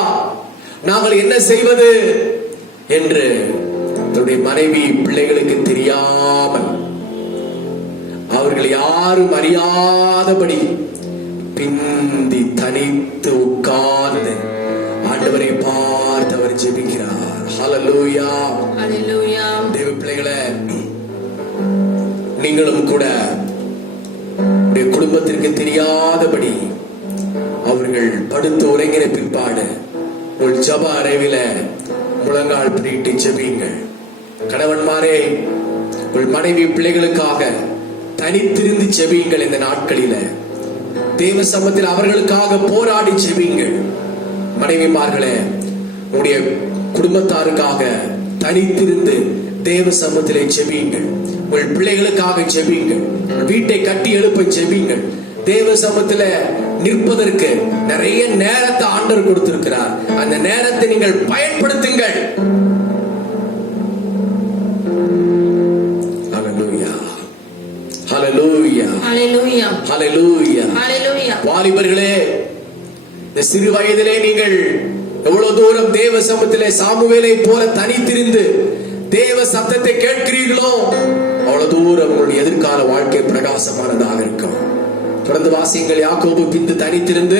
நாங்கள் என்ன செய்வது என்று தன்னுடைய மனைவி பிள்ளைகளுக்கு தெரியாமல், அவர்கள் யாரும் அறியாதபடி பிந்தி தனித்து உட்கார்ந்து ஆண்டவரை பார்த்து அவர் ஜெபிக்கிறார். ஹல்லேலூயா, ஹல்லேலூயா. தேவ பிள்ளைகளே, நீங்களும் கூட உங்களுடைய குடும்பத்திற்கு தெரியாதபடி அவர்கள் படுத்து உறங்கின பிற்பாடு உங்கள் ஜப அறைவில முழங்கால் பிடித்து ஜெபியுங்கள். கணவன்மாரே, உங்கள் மனைவி பிள்ளைகளுக்காக தனித்திருந்து ஜெபியுங்கள். இந்த நாட்களில தேவ சமூகத்தில் அவர்களுக்காக போராடி ஜெபியுங்கள். மனைவிமார்களே, உங்களுடைய குடும்பத்தாருக்காக தனித்திருந்து தேவ சமூகத்திலே ஜெபியுங்கள். உங்கள் பிள்ளைகளுக்காக ஜெபியுங்கள். வீட்டை கட்டி எழுப்ப ஜெபியுங்கள். தேவ சமூகத்துல நிற்பதற்கு நிறைய நேரத்தை ஆண்டவர் கொடுத்திருக்கிறார். அந்த நேரத்தை நீங்கள் பயன்படுத்துங்கள். ஹல்லேலூயா, ஹல்லேலூயா, ஹல்லேலூயா, ஹல்லேலூயா, ஹல்லேலூயா. வாலிபர்களே, இந்த சிறு வயதிலே நீங்கள் எவ்வளவு தூரம் தேவ சமூகத்திலே சாமுவேலை போல தனித்திருந்து தேவ சத்தத்தை கேட்கிறீர்களோ, அவ்வளவு தூரம் உங்களுடைய எதிர்கால வாழ்க்கை பிரகாசமானதாக இருக்கும். தொடர்ந்து வாசியுங்கள். யாக்கோபு பிந்து தனித்திருந்து,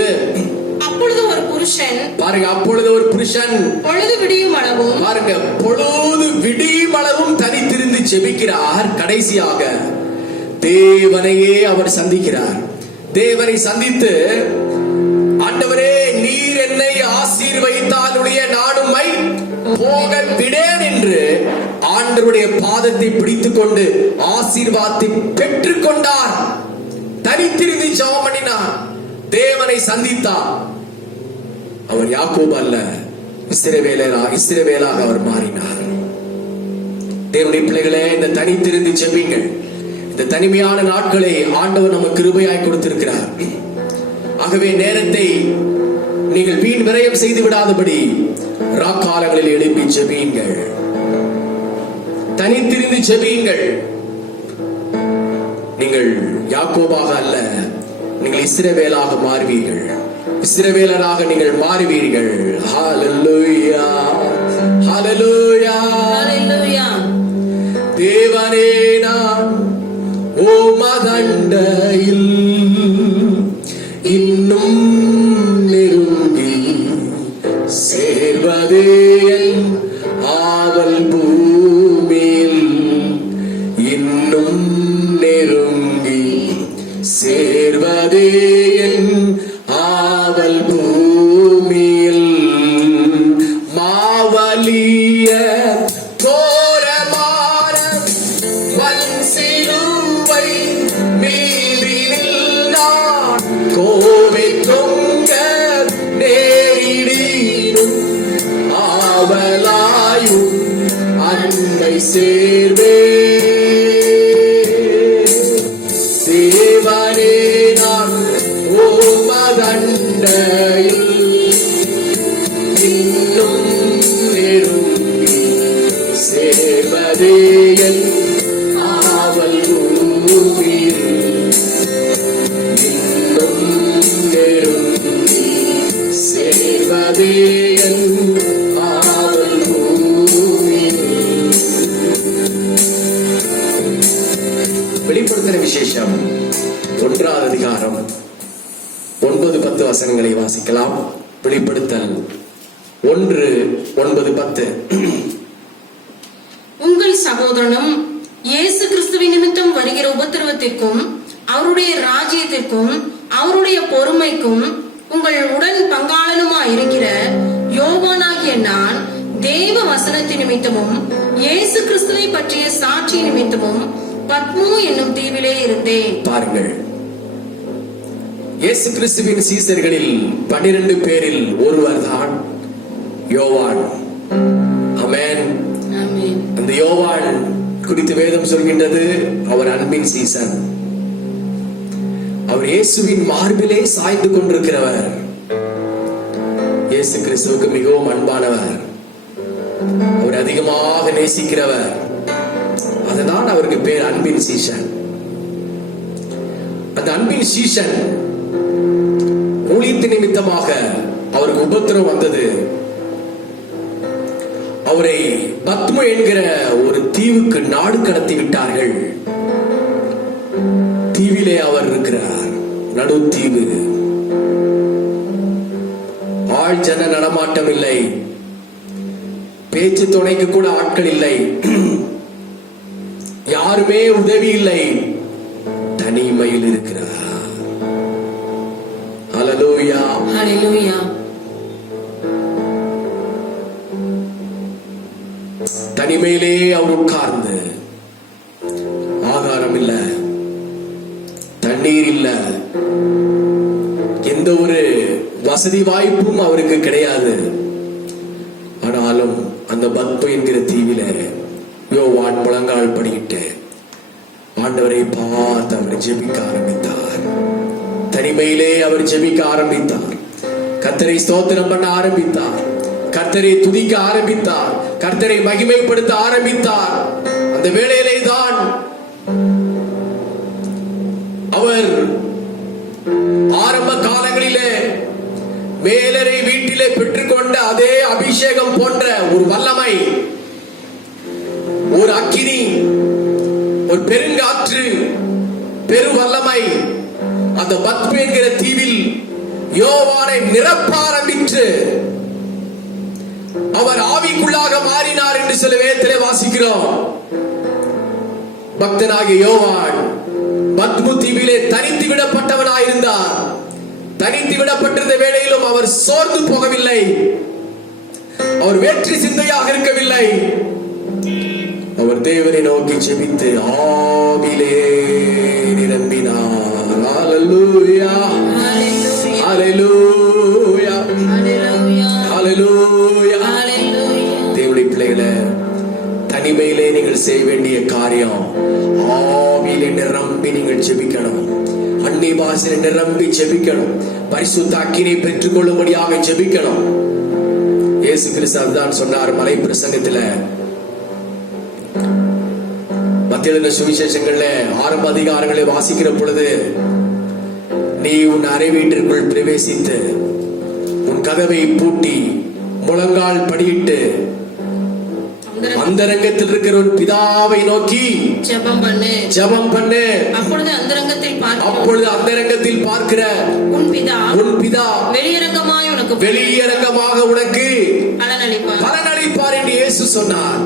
அப்பொழுது ஒரு புருஷன், பாருங்க, அப்பொழுது ஒரு புருஷன் பொழுது விடியும் அளவும், பாருங்க, பொழுது விடியும் அளவும் தனித்திருந்து ஜெபிக்கிறார். கடைசியாக தேவனையே அவர் சந்திக்கிறார். தேவனை சந்தித்து, ஆண்டவரே, நீர் என்னை ஆசீர்வதித்தாலுடைய நானுமை போக விடேன் என்று ஆண்டவருடைய பாதத்தை பிடித்துக் கொண்டு ஆசீர்வாதத்தை பெற்றுக் கொண்டார். தனித்திருந்து ஜெபம் பண்ணினார், தேவனை சந்தித்தார். அவர் யாக்கோபு அல்ல, இஸ்ரவேலாக அவர் மாறினார். தேவனுடைய பிள்ளைகளே, இந்த தனித்திருந்து ஜெபிங்கள். இந்த தனிமையான நாட்களை ஆண்டவர் நமக்கு கிருபையாய் கொடுத்திருக்கிறார். ஆகவே நேரத்தை நீங்கள் வீண் விரயம் செய்து விடாதபடி ராக்காலங்களில் எழுப்பி ஜெபியுங்கள். தனித்திருந்து ஜெபியுங்கள். நீங்கள் யாக்கோபாக அல்ல, நீங்கள் இஸ்ரவேலாக மாறுவீர்கள். இஸ்ரவேலராக நீங்கள் மாறுவீர்கள். ஹalleluya, ஹalleluya, ஹalleluya. தேவனே நான் உமதண்டையில் இன்னும் நெருங்கி சேர்வதே என் ஆவல், பூமியில் இன்னும் நெருங்கி சேர்வதே என் ஆவல், பூமியில் மாவலிய கோரமான வன் சிலுவை மீதினில் நான் கோவை தொங்க நேரிடினும் ஆவலாயும் அன்னை சேர்வே. தேவனே நான் உமதண்டையில் இன்னும் நெருங்கி சேர்வதே என் ஆவல், பூமியில் இன்னும் நெருங்கி சேர்வதே என் ஆவல், பூமியில். வெளிப்படுத்தின விசேஷம் 1ஆம் அதிகாரம் 9-10 வசனங்களை வாசிக்கலாம். வெளிப்படுத்தல் 1:9-10. உங்கள் சகோதரனும் இயேசு கிறிஸ்துவின் நிமித்தம் வருகிற உபத்திரவத்திற்கும் அவருடைய ராஜ்யத்திற்கும் அவருடைய பொறுமைக்கும் உங்கள் உடன் பங்காளனுமாய் இருக்கிற யோவானாகிய நான் தேவ வசனத்தின் நிமித்தமும் இயேசு கிறிஸ்துவை பற்றிய சாட்சி நிமித்தமும் பத்மு என்னும் தீவிலே இருந்தேன். பாருங்கள், இயேசு கிறிஸ்துவின் சீசர்களில் 12 பேரில் ஒருவர் தான் யோவான். ஆமென். ஆமென். அந்த யோவான் குறித்து வேதம் சொல்கின்றது, அவர் அன்பின் சீசன். அவர் இயேசுவின் மார்பிலே சாய்ந்து கொண்டிருக்கிறவர். இயேசு கிறிஸ்துவுக்கு மிகவும் அன்பானவர், அவர் அதிகமாக நேசிக்கிறவர். அதுதான் அவருக்கு பேர் அன்பின் சீசன். அந்த அன்பின் சீசன் ஊழியத்தின் நிமித்தமாக அவருக்கு உபத்திரம் வந்தது. அவரை பத்மு என்கிற ஒரு தீவுக்கு நாடு கடத்தி விட்டார்கள். தீவிலே அவர் இருக்கிறார், நடு தீவு. ஆள் ஜன நடமாட்டம் இல்லை, பேச்சு துணைக்கு கூட ஆட்கள் இல்லை, யாருமே உதவி இல்லை, தனிமையில் இருக்கிறார். ஹalleluya, ஹalleluya. தனிமையிலே அவர் உட்கார்ந்து, ஆகாரம் இல்ல, தண்ணீர் இல்ல, எந்த ஒரு வசதி வாய்ப்பும் அவருக்கு கிடையாது. ஆனாலும் அந்த பத்மு என்கிற தீவில யோவான் முழங்கால் படியிட்டு ஆண்டவரை பார்த்து அவர் ஜெபிக்க ஆரம்பித்தார். தனிமையிலே அவர் ஜெபிக்க ஆரம்பித்தார். கர்த்தரை ஸ்தோத்திரம் பண்ண ஆரம்பித்தார். கர்த்தரை துதிக்க ஆரம்பித்தார். கர்த்தரை மகிமைப்படுத்த ஆரம்பித்தார். அந்த வேளையிலே தான் அவர் ஆரம்ப காலங்களிலே மேலரை வீட்டிலே பெற்றுக்கொண்ட அதே அபிஷேகம் போன்ற ஒரு வல்லமை, ஒரு அக்கினி, ஒரு பெருங்காற்று, பெரு வல்லமை அந்த பத்மு என்கிற தீவில் யோவானை நிரப்ப ஆரம்பித்து அவர் ஆவிக்குள்ளாக மாறினார் என்று சில வேதத்திலே வாசிக்கிறோம். பக்தனாகிய யோவான் பத்மு தீவிலே தனித்து விடப்பட்டவனாயிருந்தார். தனித்து விடப்பட்டிருந்த வேளையிலும் அவர் சோர்ந்து போகவில்லை, அவர் வெற்றி சிந்தையாக இருக்கவில்லை. அவர் தேவனை நோக்கி ஜெபித்து ஆவிலே நிரம்பினார். ஹalleluya, ஹalleluya, ஹalleluya, ஹalleluya. தேவனுடைய பிள்ளைகளே, தனிமையிலே நீங்கள் செய்ய வேண்டிய காரியம் ஆவியிலே நிரம்பி நீங்கள் ஜெபிக்கணும். அந்நிய பாஷையிலே நிரம்பி ஜெபிக்கணும். பரிசுத்த அக்கினியை பெற்றுக் கொள்ளும்படியாக ஜெபிக்கணும். இயேசு கிறிஸ்து அதுதான் சொன்னார் மலை பிரசங்கத்துல. மத்திய சுவிசேஷங்கள்ல ஆரம்ப அதிகாரங்களை வாசிக்கிற பொழுது, நீ உன் அறை வீட்டிற்குள் பிரவேசித்து உன் கதவை பூட்டி முழங்கால் படியிட்டு அந்தரங்கத்தில் இருக்கிற ஒரு பிதாவை நோக்கி ஜெபம் பண்ணு. அப்பொழுது அந்தரங்கத்தில் பார்க்கிற உன் பிதா வெளியரங்கமாக உனக்கு பலனளிப்பார் என்று இயேசு சொன்னார்.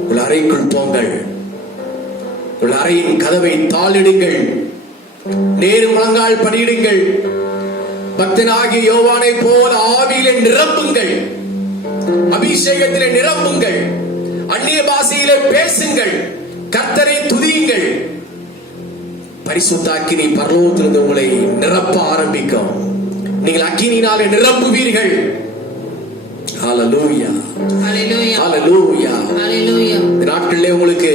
உங்கள் அறைக்குள் போங்கள், உங்கள் அறையின் கதவை தாளிடுங்கள், நேரு முழங்கால் படியிடுங்கள், பக்தனாகிய யோவானை போல ஆவியிலே நிரம்புங்கள், அபிஷேகத்திலே நிரம்புங்கள், அந்நிய பாஷையிலே பேசுங்கள், கர்த்தரை துதியுங்கள். பரிசுத்த அக்கினி பரலோகத்திலிருந்து உங்களை நிரப்ப ஆரம்பிக்கும். நீங்கள் அக்கினியினாலே நிரம்புவீர்கள். ஹல்லேலூயா, ஹல்லேலூயா, ஹல்லேலூயா. இந்த நாட்களிலே உங்களுக்கு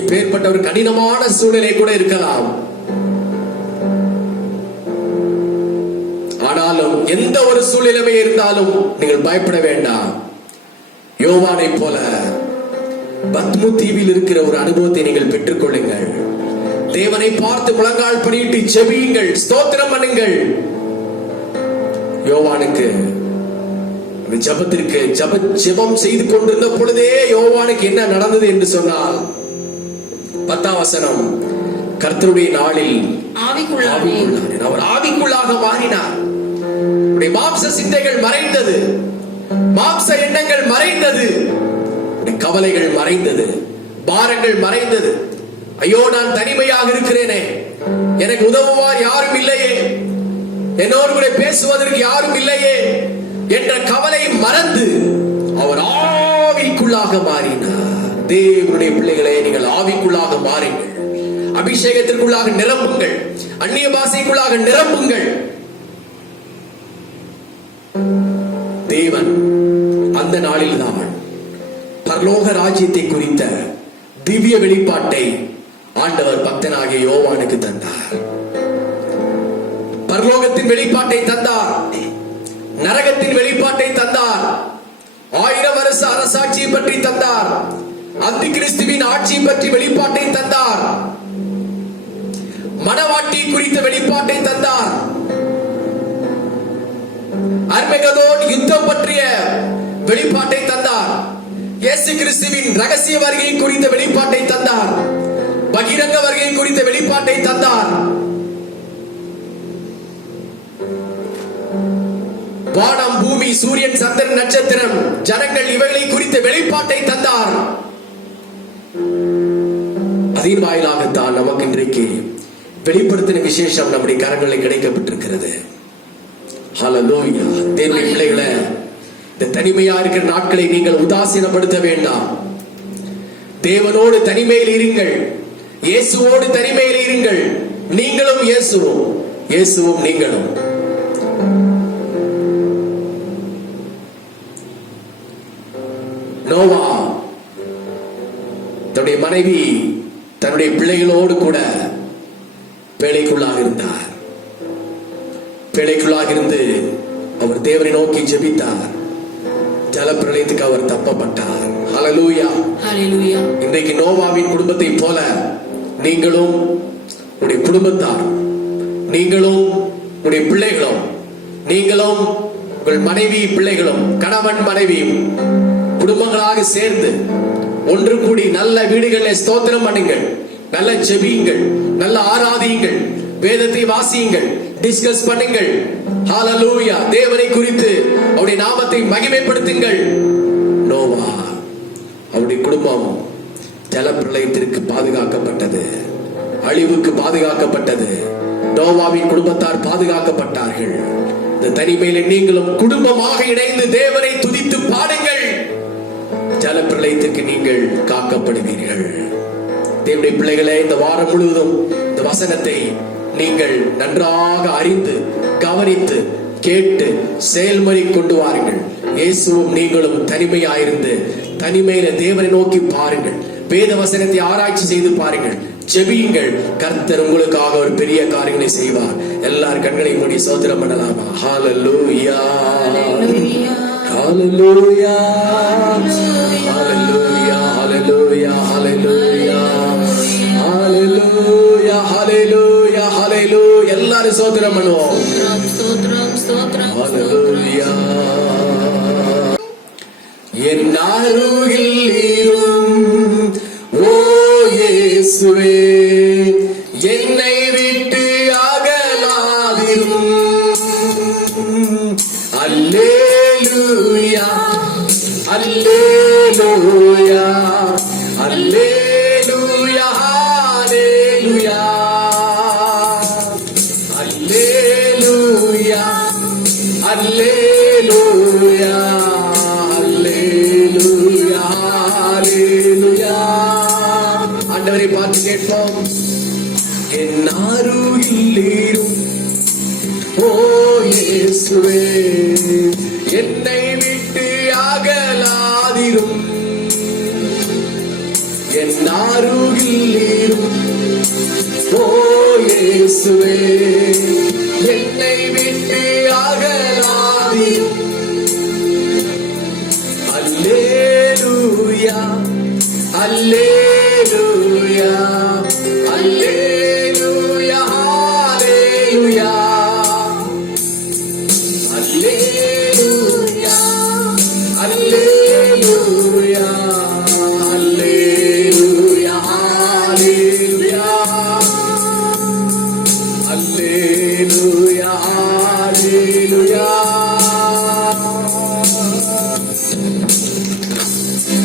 இப்பேற்பட்ட ஒரு கடினமான சூழ்நிலை கூட இருக்கலாம். ஆனாலும் எந்த ஒரு சூழ்நிலைமை இருந்தாலும் நீங்கள் பயப்பட வேண்டாம். யோவானை போல பத்மு தீவில் இருக்கிற ஒரு அனுபவத்தை நீங்கள் பெற்றுக் கொள்ளுங்கள். தேவனை பார்த்து முழங்கால் படியிட்டு ஜெபியுங்கள், ஸ்தோத்திரம் பண்ணுங்கள். யோவானுக்கு ஜபத்திற்கு ஜெபம் செய்து கொண்டிருந்த பொழுதே யோவானுக்கு என்ன நடந்தது என்று சொன்னால் 10ஆம் வசனம், கர்த்தருடைய நாளில் அவர் ஆவிக்குள்ளாக மாறினார். மாம்ச சிந்தைகள் மறைந்தது, மாம்ச எண்ணங்கள் மறைந்தது, கவலைகள் மறைந்தது, பாரங்கள் மறைந்தது. ஐயோ, நான் தனிமையாக இருக்கிறேனே, எனக்கு உதவுவார் யாரும் இல்லையே, என்னோடு கூட பேசுவதற்கு யாரும் இல்லையே என்ற கவலை மறந்து அவர் ஆவிக்குள்ளாக மாறினார். தேவனுடைய பிள்ளைகளே, நீங்கள் ஆவிக்குள்ளாக மாறுங்கள், அபிஷேகத்திற்குள்ளாக நிரம்புங்கள், அந்நிய பாஷைக்குள்ளாக நிரம்புங்கள். தேவன் அந்த நாளில்தான் பரலோக ராஜ்யத்தை குறித்த திவ்ய வெளிப்பாட்டை ஆண்டவர் பக்தனாகிய யோவானுக்கு தந்தார். பரலோகத்தின் வெளிப்பாட்டை தந்தார், நரகத்தின் வெளிப்பாட்டை தந்தார், 1000 வருஷ அரசாட்சியை பற்றி தந்தார், அந்தி கிறிஸ்துவின் ஆட்சி பற்றி வெளிப்பாட்டை தந்தார், மணவாட்டி குறித்த வெளிப்பாட்டை தந்தார், அர்மகதோன் யுத்தம் பற்றிய வெளிப்பாட்டை தந்தார், இயேசு கிறிஸ்துவின் ரகசிய வருகை குறித்த வெளிப்பாட்டை தந்தார், பகிரங்க வருகை குறித்த வெளிப்பாட்டை தந்தார், வானம், பூமி, சூரியன், சந்திரன், நட்சத்திரம், ஜனங்கள் இவைகளை குறித்த வெளிப்பாட்டை தந்தார். அதன் வாயிலாகத்தான் நமக்கு இன்றைக்கு வெளிப்படுத்தின விசேஷம் நம்முடைய கரங்களில் கிடைக்கப்பட்டிருக்கிறது. ஹல்லேலூயா. தேவனுடைய பிள்ளைகளே, இந்த தனிமையா இருக்கிற நாட்களை நீங்கள் உதாசீனப்படுத்த வேண்டாம். தேவனோடு தனிமையில் இருங்கள், இயேசுவோடு தனிமையில் இருங்கள். நீங்களும் இயேசுவும், இயேசுவும் நீங்களும். நோவா தன்னுடைய மனைவி தன்னுடைய பிள்ளைகளோடு கூட பேழைக்குள்ளாக இருந்தார். பேழைக்குள்ளாக இருந்து அவர் தேவனை நோக்கி ஜெபித்தார். ஜலப்பிரளயத்துக்கு அவர் தப்பப்பட்டார். ஹல்லேலூயா, ஹல்லேலூயா. இன்றைக்கு நோவாவின் குடும்பத்தை போல நீங்களும் உங்களுடைய குடும்பத்தார், நீங்களும் உங்களுடைய பிள்ளைகளும், நீங்களும் உங்கள் மனைவி பிள்ளைகளும், கணவன் மனைவியும் குடும்பங்களாக சேர்ந்து ஒன்று கூடி நல்ல வீடுகளில் ஸ்தோத்திரம் பண்ணுங்கள், நல்ல ஜெபியுங்கள், நல்ல ஆராதியுங்கள், வேதத்தை வாசியுங்கள், டிஸ்கஸ் பண்ணுங்கள். ஹல்லேலூயா. தேவனை குறித்து அவருடைய நாமத்தை மகிமைப்படுத்துங்கள். நோவா அவருடைய குடும்பம் ஜலப்பிரளயத்திற்கு பாதுகாக்கப்பட்டது, அழிவுக்கு பாதுகாக்கப்பட்டது. நோவாவின் குடும்பத்தார் பாதுகாக்கப்பட்டார்கள். இந்த தனிமையில நீங்களும் குடும்பமாக இணைந்து தேவனை துதித்து பாடுங்கள். ஜலப்பிரளயத்திற்கு நீங்கள் காக்கப்படுவீர்கள். தேவனுடைய பிள்ளைகளே, இந்த வாரம் முழுவதும் இந்த வசனத்தை நீங்கள் நன்றாக அறிந்து கவனித்து கேட்டு செயல்முறை கொண்டு வாருங்கள். இயேசுவும் நீங்களும் தனிமையாயிருந்து தனிமையில தேவனை நோக்கி பாருங்கள், வேத வசனத்தை ஆராய்ச்சி செய்து பாருங்கள், ஜெபியுங்கள். கர்த்தர் உங்களுக்காக ஒரு பெரிய காரியங்களை செய்வார். எல்லார் கண்களை மூடி ஸ்தோத்திரம் பண்ணலாமா? ஹல்லேலூயா, ஹல்லேலூயா, ஹல்லேலூயா, ஹல்லேலூயா, ஹல்லேலூயா, ஹல்லேலூயா, ஹல்லேலூயா. எல்லாரும் சோத்திரம் பண்ணுவோம். ஸ்தோத்திரம் ஸ்தோத்திரம் ஹalleluya. என் அருகில் இரும் ஓ இயேசுவே, என்னை விட்டு அகலாதிரும். அல்லேலூயா அல்லேலூயா அல்லேலூயா ஹalleluya அல்லேலூயா அல்லேலூயா அல்லேலூயா ஹalleluya. ஆண்டவரை பார்த்து கேட்போம். என் அருகில் இரும் ஓ இயேசுவே, என்னை விட்டு அகலாதிரும். என் அருகில் இரும் ஓ இயேசுவே, என்னை விட்டு அகலாதிரும். அல்லேலூயா அல்லேலூயா அல்லேலூயா ஹalleluya அல்லேலூயா அல்லேலூயா அல்லேலூயா ஹalleluya அல்லேலூயா ஹalleluya.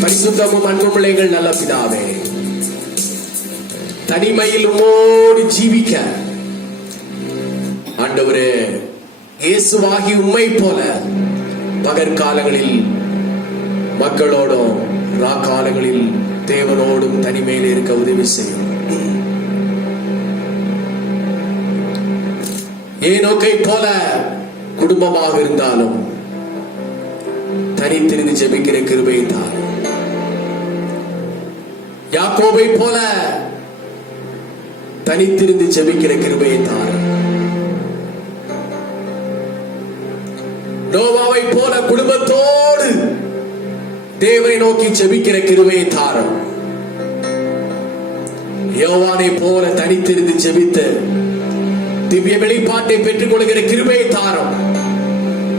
பரிசுத்தமும் அன்பும் பிள்ளைகள் நல்ல பிதாவே, தனிமையில் உம்மோடு ஜீவிக்க ஆண்டவரே, இயேசுவாகி உம்மை போல பகற்காலங்களில் மக்களோடும் ராக்காலங்களில் தேவனோடும் தனிமையில் இருக்க உதவி செய்யும். ஏனோக்கை போல குடும்பமாக இருந்தாலும் தனித்திருந்து ஜெபிக்கிற கிருபை தான். யாக்கோபை போல தனித்திருந்து ஜெபிக்கிற கிருபையை தான். நோவாவை போல குடும்பத்தோடு தேவனை நோக்கி ஜெபிக்கிற கிருபையை தாரும். யோவானை போல தனித்திருந்து ஜெபித்த திவ்ய வெளிப்பாட்டை பெற்றுக் கொள்கிற கிருபையை தாரும்.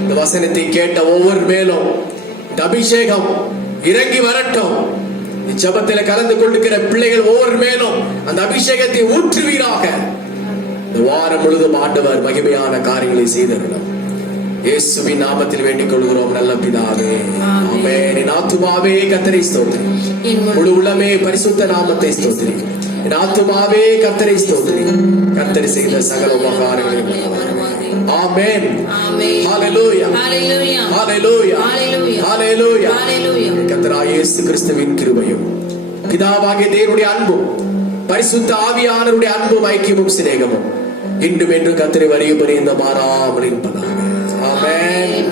இந்த வசனத்தை கேட்ட ஒவ்வொரு மேலும் இந்த அபிஷேகம் இறங்கி வரட்டும். ஜெபத்தில் கலந்து கொண்டிருக்கிற பிள்ளைகள் ஒவ்வொரு மேலும் அந்த அபிஷேகத்தை ஊற்றுவீராக. இந்த வாரம் முழுதும் ஆண்டவர் மகிமையான காரியங்களை செய்தருளும். இயேசுவின் நாமத்தில் வேண்டிக் கொள்கிறோம் நல்ல பிதாவே, ஆமென். என் ஆத்துமாவே கர்த்தரை ஸ்தோத்திரி, முழு உள்ளமே பரிசுத்த நாமத்தை ஸ்தோத்திரி. என் ஆத்துமாவே கர்த்தரை ஸ்தோத்திரி, கர்த்தர் செய்த சகல உபகாரங்களையும். ஆமென். ஹalleluya ஹalleluya ஹalleluya ஹalleluya. கர்த்தராகிய இயேசு கிறிஸ்துவின் கிருபையும் பிதாவாகிய தேவனுடைய அன்பும் பரிசுத்த ஆவியானவருடைய அன்பும் ஐக்கியமும் சிநேகமும் இன்றும் என்றும் கர்த்தரை வரையும் பரியந்தம் மாறாமல் இருப்பதாக. ஆமென்.